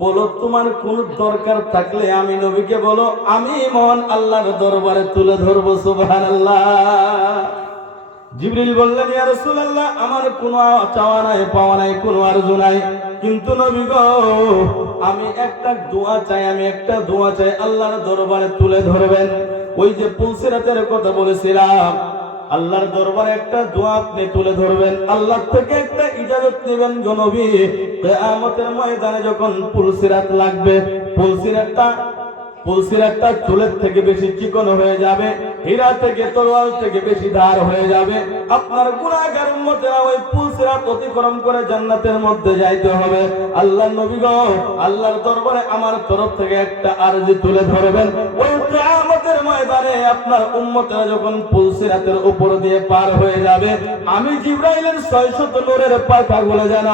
বলো তোমার কোন দরকার থাকলে আমি নবীকে বলো, আমি মহান আল্লাহর দরবারে তুলে ধরবো। সুবহানাল্লাহ। জিবরিল বললেন, ইয়া রাসূলুল্লাহ আমার কোনো চাওয়া নাই, পাওয়া নাই, কোনো আরজু নাই, কিন্তু নবী গো আমি একটা দোয়া চাই, আমি একটা দোয়া চাই আল্লাহর দরবারে তুলে ধরবেন। ওই যে পুলসিরাতের কথা বলেছিলাম, আল্লাহর দরবারে একটা দোয়া আপনি তুলে ধরবেন, আল্লাহ থেকে একটা ইজাজত নেবেন গো নবী। কিয়ামতের ময়দানে যখন পুলসিরাত লাগবে, পুলসিরাতটা চুলের থেকে বেশি চিকন হয়ে যাবে, হীরা থেকে তরোয়াল থেকে বেশি ধার হয়ে যাবে। আপনার গুনাহগার উম্মতেরা ওই পুলসিরাত অতিক্রম করে জান্নাতের মধ্যে যাইতে হবে। আল্লাহ নবী গো আল্লাহর দরবারে আমার তরফ থেকে একটা আরজি তুলে ধরবেন। ওই কিয়ামতের ময়দানে আপনার উম্মতেরা যখন পুলসিরাতের উপর দিয়ে পার হয়ে যাবে, আমি জিবরাইলের ৬০০ নূরের পাখাগুলো যেন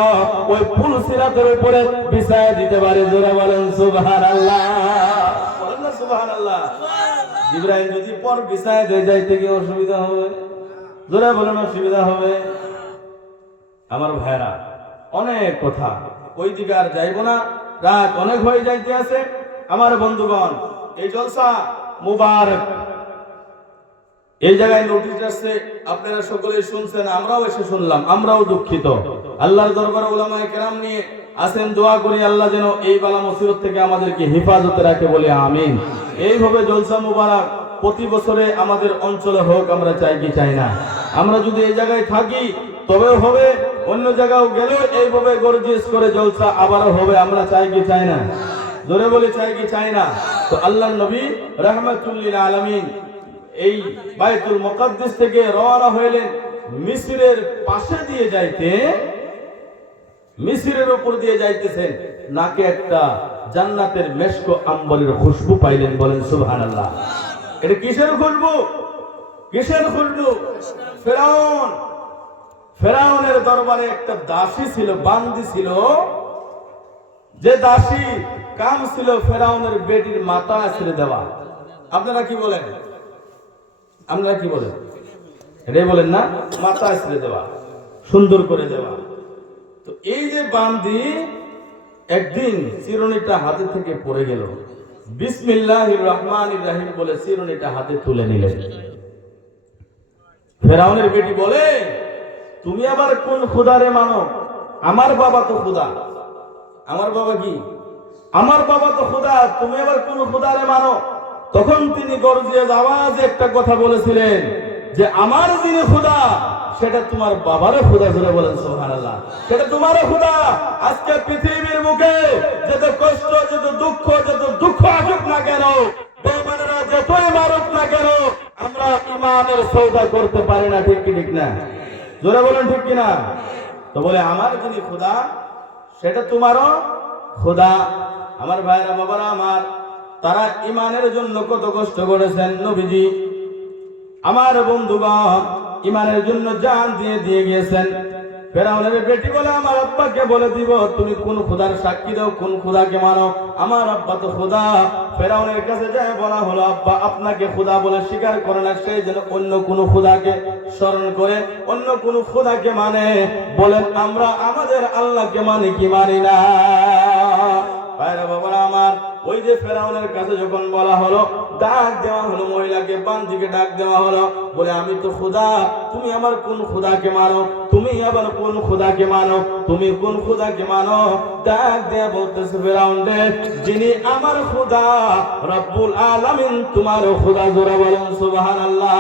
ওই পুলসিরাতের উপরে বিছায়া দিতে পারে। জোরে বলেন সুবহানাল্লাহ। সুবহানাল্লাহ। জিবরাইল যদি পর বিছায় দিয়ে যাইতে কি অসুবিধা হবে? জোরে বলেন অসুবিধা হবে? আমার ভাইরা, অনেক কথা, ওই দিকে আর যাইব না, রাত অনেক হয়ে যাইতে আছে। আমার বন্ধুগণ, এই জলসা মুবারক, এই জায়গায় নোটিশ আসছে, আপনারা সকলেই শুনছেন, আমরাও এসে শুনলাম, আমরাও দুঃখিত। আল্লাহর দরবারে উলামায়ে কেরাম নিয়ে আসেন, দোয়া করি আল্লাহ যেন এই বালা মুসিবত থেকে আমাদেরকে হেফাজতে রাখে, বলে আমিন। এইভাবে জলসা মুবারক প্রতি বছরে আমাদের অঞ্চলে হোক, আমরা চাই কি চাই না? আমরা যদি এই জায়গায় থাকি তবেও হবে, অন্য জায়গাও গেলেও এইভাবে গর্জিয়াস করে জলসা আবারও হবে, আমরা চাই কি চাই না? জোরে বলে চাই কি চাই না? তো আল্লাহর নবী রাহমাতুল লিল আলামিন এই বাইতুল মুকাদ্দাস থেকে রওনা হইলেন মিসরের পাশে দিয়ে যাইতে, মিসরের উপর দিয়ে যাইতেছেন, নাকে একটা জান্নাতের মেশক আম্বরের খুশবু পাইলেন। বলেন সুবহানাল্লাহ। এটা কিসের খুশবু? কিসের খুশবু? ফেরাউনের দরবারে একটা দাসী ছিল, বান্দি ছিল, যে দাসী কাম ছিল ফেরাউনের বেটির মাথা ছেড়ে দেওয়া। আপনারা কি বলেন? আপনারা কি বলেন? এটাই বলেন না? মাথা ছেড়ে দেওয়া, সুন্দর করে দেওয়া। তো এই যে বান্দি একদিন চিরুনিটা হাতে থেকে পড়ে গেল, বিসমিল্লাহির রহমানির রহিম বলে চিরুনিটা হাতে তুলে নিলেন। ফেরাউনের বেটি বলে, তুমি আবার কোন খোদারে মানো? আমার বাবা তো খোদা। আমার বাবা কি? আমার বাবা তো খোদা, তুমি আবার কোন খোদারে মানো? তখন তিনি গর্জিয়ে আওয়াজে একটা কথা বলেছিলেন যে আমার যিনি খোদা সেটা তোমার বাবারও খোদা। জোরে বলেন সুবহানাল্লাহ। সেটা তোমারও খোদা। আজকে পৃথিবীর মুখে যত কষ্ট, যত দুঃখ আসুক না কেন, বেঈমানেরা যতই মারুক না কেন, আমরা ঈমানের সওদা করতে পারি না। ঠিক কি ঠিক না? জোরে বলেন ঠিক কি না? তো বলে আমার যিনি খোদা সেটা তোমারও খোদা। আমার ভাইরা, বাবারা আমার, তারা ঈমানের জন্য কত কষ্ট করেছেন নবীজি। আমার বন্ধুগণ ঈমানের জন্য জান দিয়ে গিয়েছেন। ফেরাউনের বেটি বলে, আমার আব্বাকে বলে দিব তুমি কোন খোদার সাক্ষী দাও, কোন খোদাকে মানো। আমার আব্বা তো খোদা। ফেরাউনের কাছে যায় বলা হলো, আব্বা আপনাকে খোদা বলে স্বীকার করে না, সেই জন্য অন্য কোন খোদাকে স্মরণ করে অন্য কোন খোদাকে মানে। বলেন আমরা আমাদের আল্লাহকে মানি কি মানি না? ভাইরা বাবারা আমার, ওই যে ফেরাউনের কাছে যখন বলা হলো, ডাক দেওয়া হলো, মহিলাকে বান্দিকে ডাক দেওয়া হলো, বলে আমি তো খোদা, তুমি আমার কোন খোদাকে মানো? তুমি আবার কোন খোদাকে মানো? তুমি কোন খোদাকে মানো? ডাক দেয়া বলতেছে ফিরাউন রে, যিনি আমার খোদা রব্বুল আলামিন তোমার খোদা। জোরে বলেন সুবহানাল্লাহ।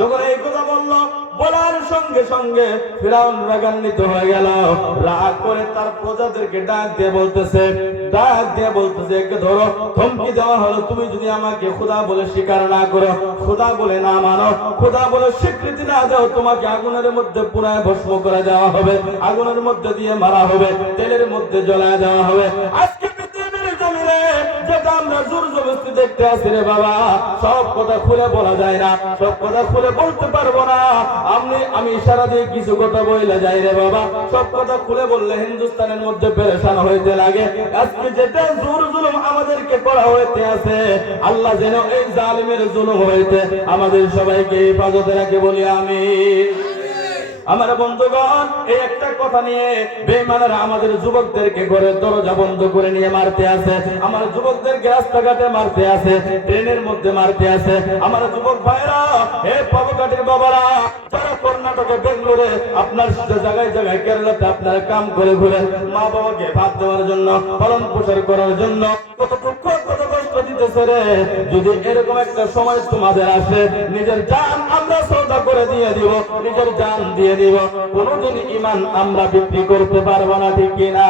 যখন এই কথা বলল, বলার সঙ্গে সঙ্গে ফিরাউন রাগান্বিত হয়ে গেল। রাগ করে তার প্রজাদেরকে ডাক দিয়ে বলতেছে, একে ধরো। ধমকি দেওয়া হলো, তুমি যদি আমাকে খোদা বলে স্বীকার না করো, খোদা বলে না মানো, খোদা বলে স্বীকৃতি না দাও, তোমাকে আগুনের মধ্যে পুরায় ভস্ম করে দেওয়া হবে, আগুনের মধ্যে দিয়ে মারা হবে, তেলের মধ্যে জ্বলায় দেওয়া হবে। আজকে যেটা আমরা জোর জবরদস্তি দেখতে আসি রে বাবা, সব কথা খুলে বলা যায় না, সব কথা খুলে বলতে পারবো না। আমি ইশারা দিয়ে কিছু কথা বইলা যাই রে বাবা, সব কথা খুলে বললে হিন্দুস্তানের মধ্যে পেরেশান হইতে লাগে। আজকে যেটা জোর জুলুম আমাদেরকে করা হইতে আছে, আল্লাহ যেন এই জালিমের জুলুম হইতে আমাদের সবাইকে হেফাজতে রাখে, বলি আমিন। আমার বন্ধুগণ, এই একটা কথা নিয়ে বেঈমানেরা আমাদের যুবকদেরকে ঘরের দরজা বন্ধ করে নিয়ে মারতে আছে, আমার যুবকদেরকে রাস্তাঘাটে মারতে আছে, ট্রেনের মধ্যে মারতে আছে। আমার যুবক ভাইরা, হে পাবকাটির বাবারা, যারা কর্ণাটকে, বেঙ্গলোরে, আপনার জায়গায় জায়গায়, কেরালাতে আপনার কাম করে ঘুরে মা বাবাকে ভাত দেওয়ার জন্য, পালন পোষণ করার জন্য কত দুঃখ, কত কষ্ট দিতেছে রে। যদি এরকম একটা সময় তোমাদের আসে, নিজের জান আমরা সওদা করে দিয়ে দিব, নিজের জান দিয়ে দিব, কোনদিন ঈমান আমরা বিক্রি করতে পারবো না, ঠিক কিনা?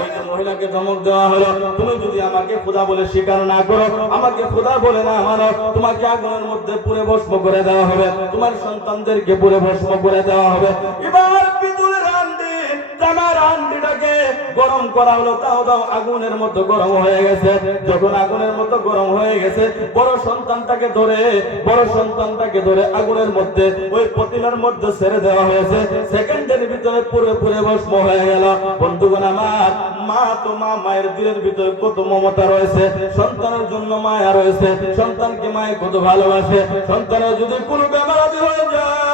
ওই যে মহিলাকে ধমক দেওয়া হলো, তুমি যদি আমাকে খোদা বলে স্বীকার না করো, আমাকে খোদা বলে না মানো, তোমাকে আগুনের মধ্যে পুড়ে ভস্ম করে দেওয়া হবে, তোমার সন্তানদেরকে পুড়ে ভস্ম করে দেওয়া হবে। এবার পিতলের হান্ডি, তামার হান্ডিটাকে গরম করা হলো, তাও দাও আগুনের মতো গরম হয়ে গেছে। যখন আগুনের মতো গরম হয়ে গেছে, বড় সন্তানটাকে ধরে আগুনের মধ্যে, ওই পতিলার মধ্যে ছেড়ে দেওয়া হয়েছে। সেকেন্ডের ভিতরে পুরো ভস্ম হয়ে গেল। বন্ধুগণ আমার, মায়ের দিলের ভিতরে কত মমতা রয়েছে, সন্তানের জন্য মায়া রয়েছে, সন্তানকে মায়ে কত ভালোবাসে। সন্তানের যদি কোনো বেমার হয়ে যায়,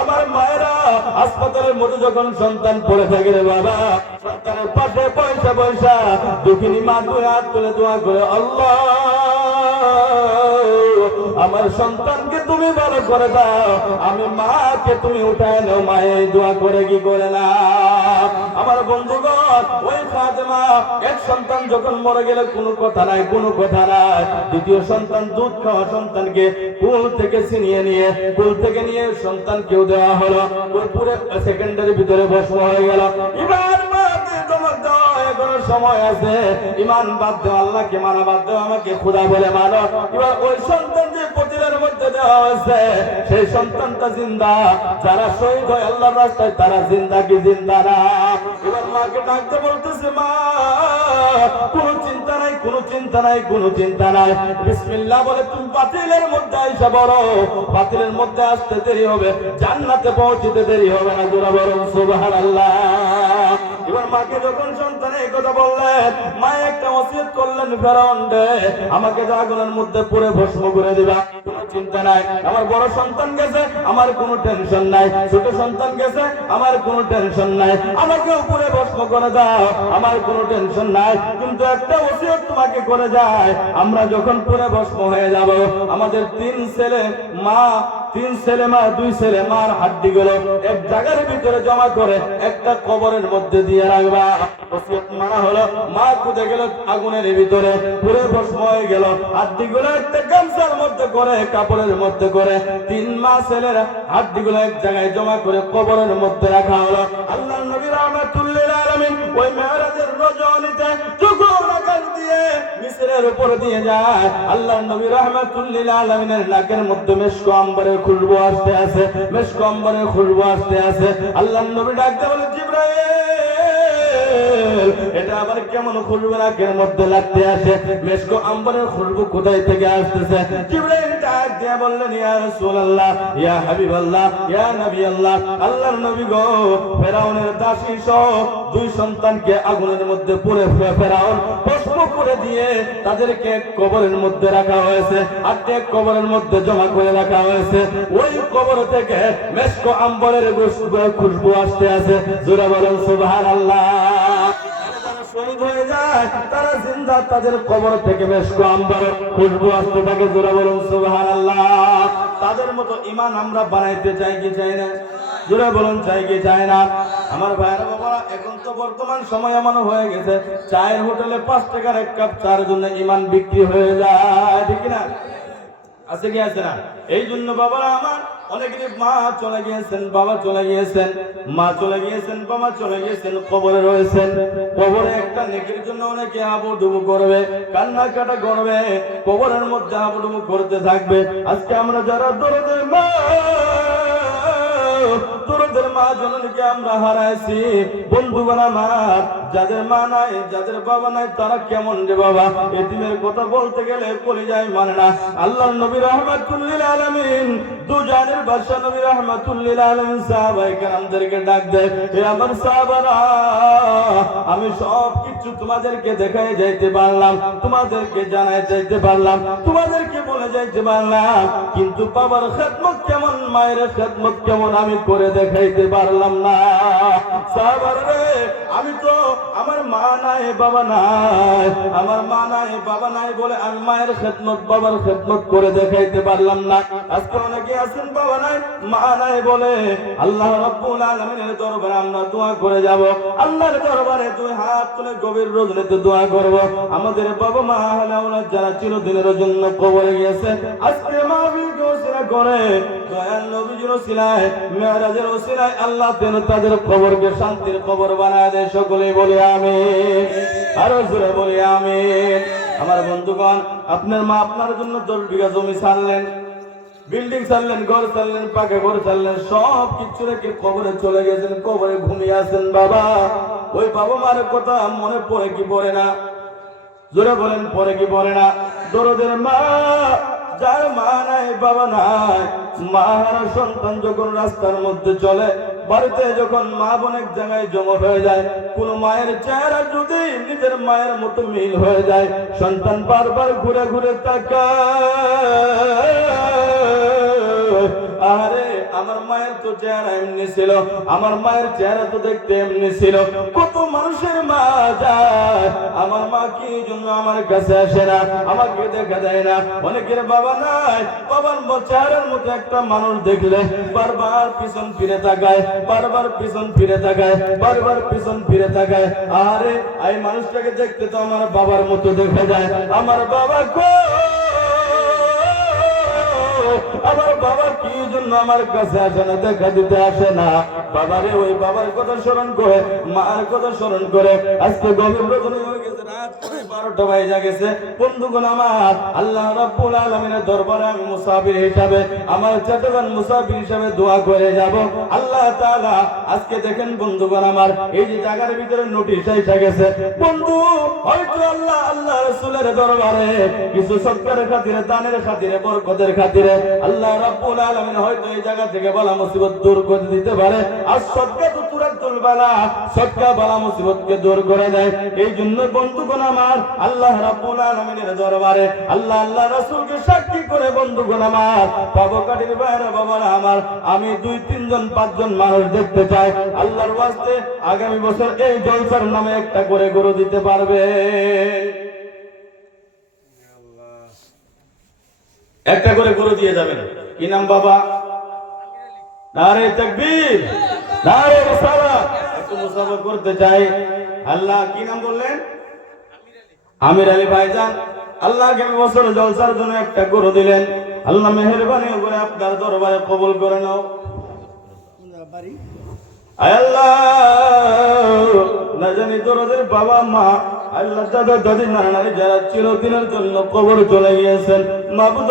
আমার মায়েরা হাসপাতালের মধ্যে যখন সন্তান পড়ে থাকে রে বাবা, সন্তানের পাশে পয়সা দুঃখিনী মা দুই হাত তুলে দোয়া করে, আল্লাহ আমার সন্তানকে তুমি ভালো করে দাও, আমি মাকে তুমি উঠায় নাও। মায়ে দোয়া করে কি করে না? আমার বন্ধুগণ, ওই ফাতেমা এক সন্তান যখন মরে গেলে কোনো কথা নাই, দ্বিতীয় সন্তান, দুধ খাওয়া সন্তানকে কুল থেকে নিয়ে সন্তানকেও দেওয়া হলো, পুরো সেকেন্ডের ভিতরে ভস্ম হয়ে গেল। এবার মাকে তোমার দেওয়া এখনো সময় আছে, ঈমান বাদ দাও, আল্লাহকে মানা বাদ দাও, আমাকে খোদা বলে মানো। এবার ওই সন্তান যে পতিলের মধ্যে দেওয়া হয়েছে, সেই সন্তানটা জিন্দা। যারা শহীদ হয় আল্লাহর রাস্তায়, তারা জিন্দা কি জিন্দা না? এবার মাকে ডাকতে বলতেছে, মা কোনো চিন্তা নাই, বিসমিল্লাহ বলে তুমি বাতিলের মধ্যে আইসা বড়, বাতিলের মধ্যে আসতে দেরি হবে, জান্নাতে পৌঁছতে দেরি হবে না। জোরে বলুন সুবহানাল্লাহ। এবার মাকে যখন সন্তান এই কথা বললেন, মা একটা ওসিয়ত করলেন, ফেরাউন রে, আমাকে তো আগুনের মধ্যে পুড়ে ভস্ম করে দিবা, কোনো চিন্তা নাই। আমার বড় সন্তান গেছে, আমার কোনো টেনশন নাই, ছোট সন্তান গেছে, আমার কোনো টেনশন নাই, আমাকেও পুড়ে ভস্ম করে দাও, আমার কোনো টেনশন নাই। কিন্তু একটা ওসিয়ত তোমাকে করে যায়, আমরা যখন পুড়ে ভস্ম হয়ে যাব, আমাদের তিন ছেলে মা, দুই ছেলে মার হাড্ডিগুলো এক জায়গার ভিতরে জমা করে একটা কবরের মধ্যে দিয়ে রাখবা। ওসিয়ত মানা হলো। মা কোথায় গেল? আগুনের ভিতরে পুরো ভস্ম হয়ে গেল। হাড্ডিগুলো একটা গামছার মধ্যে করে, কাপড়ের মধ্যে করে, তিন মা ছেলের হাড্ডিগুলো এক জায়গায় জমা করে কবরের মধ্যে রাখা হলো। আল্লাহর নবী রাহমাতুল্লিল আলামিন ওই মেরাজের রজনীতে যখন আকাশ দিয়ে মিসরের উপর দিয়ে যায়, আল্লাহর নবী রাহমাতুল্লিল আলামিনের নাকের মধ্যে মেশক আম্বরের খুশবু আসতে আছে, আল্লাহর নবী ডাকতে বলে, জিবরাইল, এটা আবার কেমন খুশবু নাকের মধ্যে লাগতে আছে? মেশক আম্বরের খুশবু কোথায় থেকে আসতেছে? জিবরাইল ডাক দিয়ে বললেন, ইয়া রাসূলুল্লাহ, ইয়া হাবিবাল্লাহ, ইয়া নবী আল্লাহ, আল্লাহর নবী গো, ফেরাউনের দাসী সহ দুই সন্তানকে আগুনের মধ্যে পুড়ে ফেরাউন ভস্ম করে দিয়ে তাদেরকে কবরের মধ্যে রাখা হয়েছে, আর এক কবরের মধ্যে জমা করে রাখা হয়েছে। ওই কবর থেকে মেশক আম্বরের খুশবু আসতে আছে। জোরে বলেন সুবহানাল্লাহ। শহীদ হয়ে যায়, তারা জিন্দা, তাদের কবর থেকে মেশকো আম্বার খুশবু আসতে থাকে। জোরে বলুন সুবহানাল্লাহ। তাদের মতো ঈমান আমরা বানাইতে চাই কি চাই না? জোরে বলুন চাই কি চাই না? আমার ভাইরা বাবা, এখন তো বর্তমান সময় এমন হয়ে গেছে, চায়ের হোটেলে 5 টাকার এক কাপ চার জন্য ঈমান বিক্রি হয়ে যায়, ঠিক না? আছে কি আছে না? এই জন্য বাবারা আমার, অনেকেরই মা চলে গিয়েছেন, বাবা চলে গিয়েছেন, মা চলে গিয়েছেন, বাবা চলে গিয়েছেন, কবরে রয়েছেন। কবরে একটা নেকির জন্য অনেকে হাবুডুবু করবে, কান্নাকাটা করবে, কবরের মধ্যে হাবুডুবু করতে থাকবে। আজকে আমরা যারা দরদের মা, দরদের মা জননীকে আমরা হারাইছি, বন্ধুগণ আমার, যাদের মা নাই, যাদের বাবা নাই, তারা কেমন রে বাবা? এতিমের কথা বলতে গেলে কলিজায় মানে না। আল্লাহর নবী রাহমাতুল লিল আলামিন, দুজানের বাদশা নবী রাহমাতুল লিল আলামিন সাহাবায়ে কেরামদেরকে ডাক দেয়, হে আমার সাহাবারা, আমি সব কিছু তোমাদেরকে দেখাই যাইতে পারলাম, তোমাদেরকে জানাই যাইতে পারলাম, তোমাদেরকে বলে যাইতে পারলাম, কিন্তু বাবার খেদমত কেমন, মায়ের খেদমত কেমন আমি করে দেখাইতে পারলাম না। সাহাবারা রে, আমি তো আমার মা নাই, বাবা নাই, আমার মা নাই, বাবা নাই বলে আমি মায়ের খেদমত, বাবার খেদমত করে দেখাইতে পারলাম না। আজকে অনেকে আছেন বাবা নাই, মা নাই বলে আল্লাহ রাব্বুল আলামিনের দরবারে আমরা দোয়া করে যাব। আল্লাহর দরবারে দুই হাত তুলে গভীর রজনীতে দোয়া করব। আমাদের বাবা মা হালাউলাদ যারা চিরদিনের জন্য কবরে গিয়েছে, আজকে মাহফিলকে ওসিলা করে দয়াল নবীজির ওসিলায়, মেরাজের ওসিলায় আল্লাহ যেন তাদের কবরকে শান্তির কবর বানায় দেয়। সকলেই বলি আমিন, আরো জোরে বলি আমিন। আমার বন্ধুগণ, আপনার মা আপনার জন্য 10 বিঘা জমি ছাড়লেন, বিল্ডিং ছাড়লেন, ঘর ছাড়লেন, পাকা ঘর ছাড়লেন, সব কিছু রেখে কবরে চলে গেছেন, কবরে ঘুমিয়ে আছেন। বাবা, ওই বাবা মার কথা মনে পড়ে কি পড়ে না? জোরে বলেন, পড়ে কি পড়ে না? দরদের মা, যার মা নাই, বাবা নাই, মা হারা সন্তান যখন রাস্তার মধ্যে চলে, বাড়িতে যখন মা বোন এক জায়গায় জমা হয়ে যায়, কোন মায়ের চেহারা যদি নিজের মায়ের মতো মিল হয়ে যায়, সন্তান বারবার ঘুরে ঘুরে তাকায়, আরে আমার মায়ের তো চেহারা এমনি ছিল, আমার মায়ের চেহারা তো দেখতে এমনি ছিল। কত মানুষের মা যায়, আমার মা কি জন্য আমার কাছে আসে না, আমাকে দেখা দেয় না। অনেকের বাবা নাই, বাবার চেহারার মতো একটা মানুষ দেখলে বারবার পিছন ফিরে তাকায়, বারবার পিছন ফিরে তাকায়, বারবার পিছন ফিরে তাকায়। আরে এই মানুষটাকে দেখতে তো আমার বাবার মতো দেখা যায়, আমার বাবা কই, আমার বাবা কি জন্য আমার কাছে আসে না, দেখা দিতে আসে না? বাবারে, ওই বাবার কথা স্মরণ করে, মার কথা স্মরণ করে আজকে গভীর রজনী হয়ে গেছে, রাত 12টা বাজে গেছে। বন্ধুগণ আমার, আল্লাহ রাব্বুল আলামিনের দরবারে আমি মুসাফির হিসাবে, আমার চট্টগ্রাম মুসাফির হিসাবে দোয়া করে যাব। আল্লাহ তাআলা আজকে দেখেন বন্ধুগণ আমার, এই যে জায়গার ভিতরে নোটিশ এসে গেছে, বন্ধু হয়তো আল্লাহ রাসূলের দরবারে কিছু সৎকারের খাতিরে, দানের খাতিরে, বরকতের খাতিরে আল্লাহ রাব্বুল আলামিন হয়তো এই জায়গা থেকে বালা মুসিবত দূর করে দিতে পারে। আর সদকা তো তুরাতুল বালা, সদকা বালা মুসিবতকে দূর করে দেয়। এই জন্য বন্ধুগণ আমার, আল্লাহ রাব্বুল আলামিনের দরবারে আল্লাহ রাসূলকে সাক্ষী করে বন্ধুগণ আমার, পাবকাটির বাইরে বাবারা আমার, আমি 2-3 জন 5 জন মানুষ দেখতে চাই আল্লাহর ওয়াস্তে আগামী বছর এই জলসার নামে একটা করে গরু দিতে পারবে। একটা করে গরু দিয়ে যাবেন। কি নাম বাবা? নারে তাকবীর, নারে রিসালাত। একটু মুসাফা করতে চাই। আল্লাহ কি নাম বললেন? আমির আলী ভাইজান। আল্লাহ আগামী বছর জলসার জন্য একটা গরু দিলেন। আল্লাহ মেহেরবানি করে আপনার দরবারে কবুল করে নাও। আল্লাহ না জানি তোদের বাবা মা, আল্লাহ দাদা দাদি নানারি যারা চিরদিনের জন্য কবর চলে গিয়েছেন, মাবুদ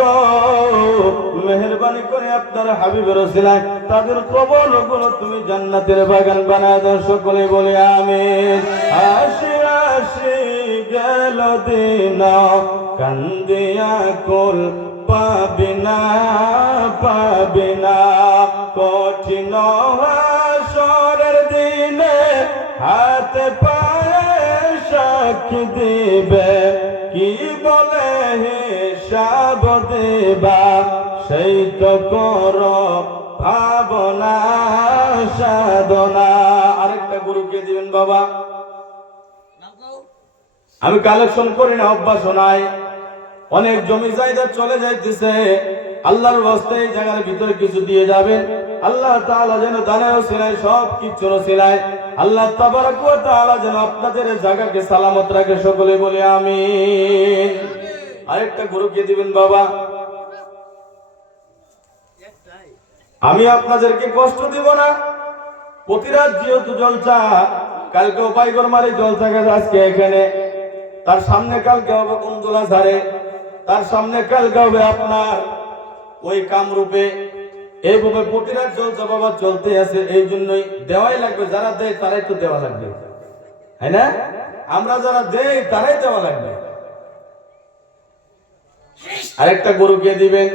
মেহেরবানি করে আপনার হাবিবের ওসিলায় তাদের কবরগুলো তুমি জান্নাতের বাগান বানায় দাও। সকলে বলে আমিন। আসি আসি গেল দিন, কান্দিয়া কুল পাবিনা পাবিনা, কঠিন হাসরের দিনে হাতে পায়ে সাক্ষী দিবে, কি বলে হিসাব দিবা, সেই তো করো ভাবনা সাধনা। আরেকটা গরুকে দিবেন বাবা, আমি কালেকশন করি না, অভ্যাস নাই। অনেক জমি জায়গা চলে যাইতেছে, আল্লাহর ওয়াস্তে এই জায়গার ভিতরে কিছু দিয়ে যাবেন। আল্লাহ তাআলা যেন দানায়ও সিনায় সব কিছুর সিনায় আল্লাহ তাবারক ওয়া তাআলা যেন আপনাদের জায়গাকে সালামত রাখে। সকলে বলে আমিন। আরেকটা গরুকে দিবেন বাবা। আমি আপনাদেরকে কষ্ট দিব না। প্রতিরাত যেহেতু জলসা, কালকে পাইগর মারি জলসা গেছে, আজকে এখানে, তার সামনে কালকে হবে কুন্দুলা ধারে, তার সামনে কালকে হবে আপনার ওই কামরূপে। এইভাবে প্রতিরাত জলসা বাবা চলতে আছে। এই জন্যই দেওয়াই লাগবে। যারা দেয় তারাই তো দেওয়া লাগবে, তাই না? আমরা যারা দেই তারাই দেওয়া লাগবে। আরেকটা গরুকে দিবেন।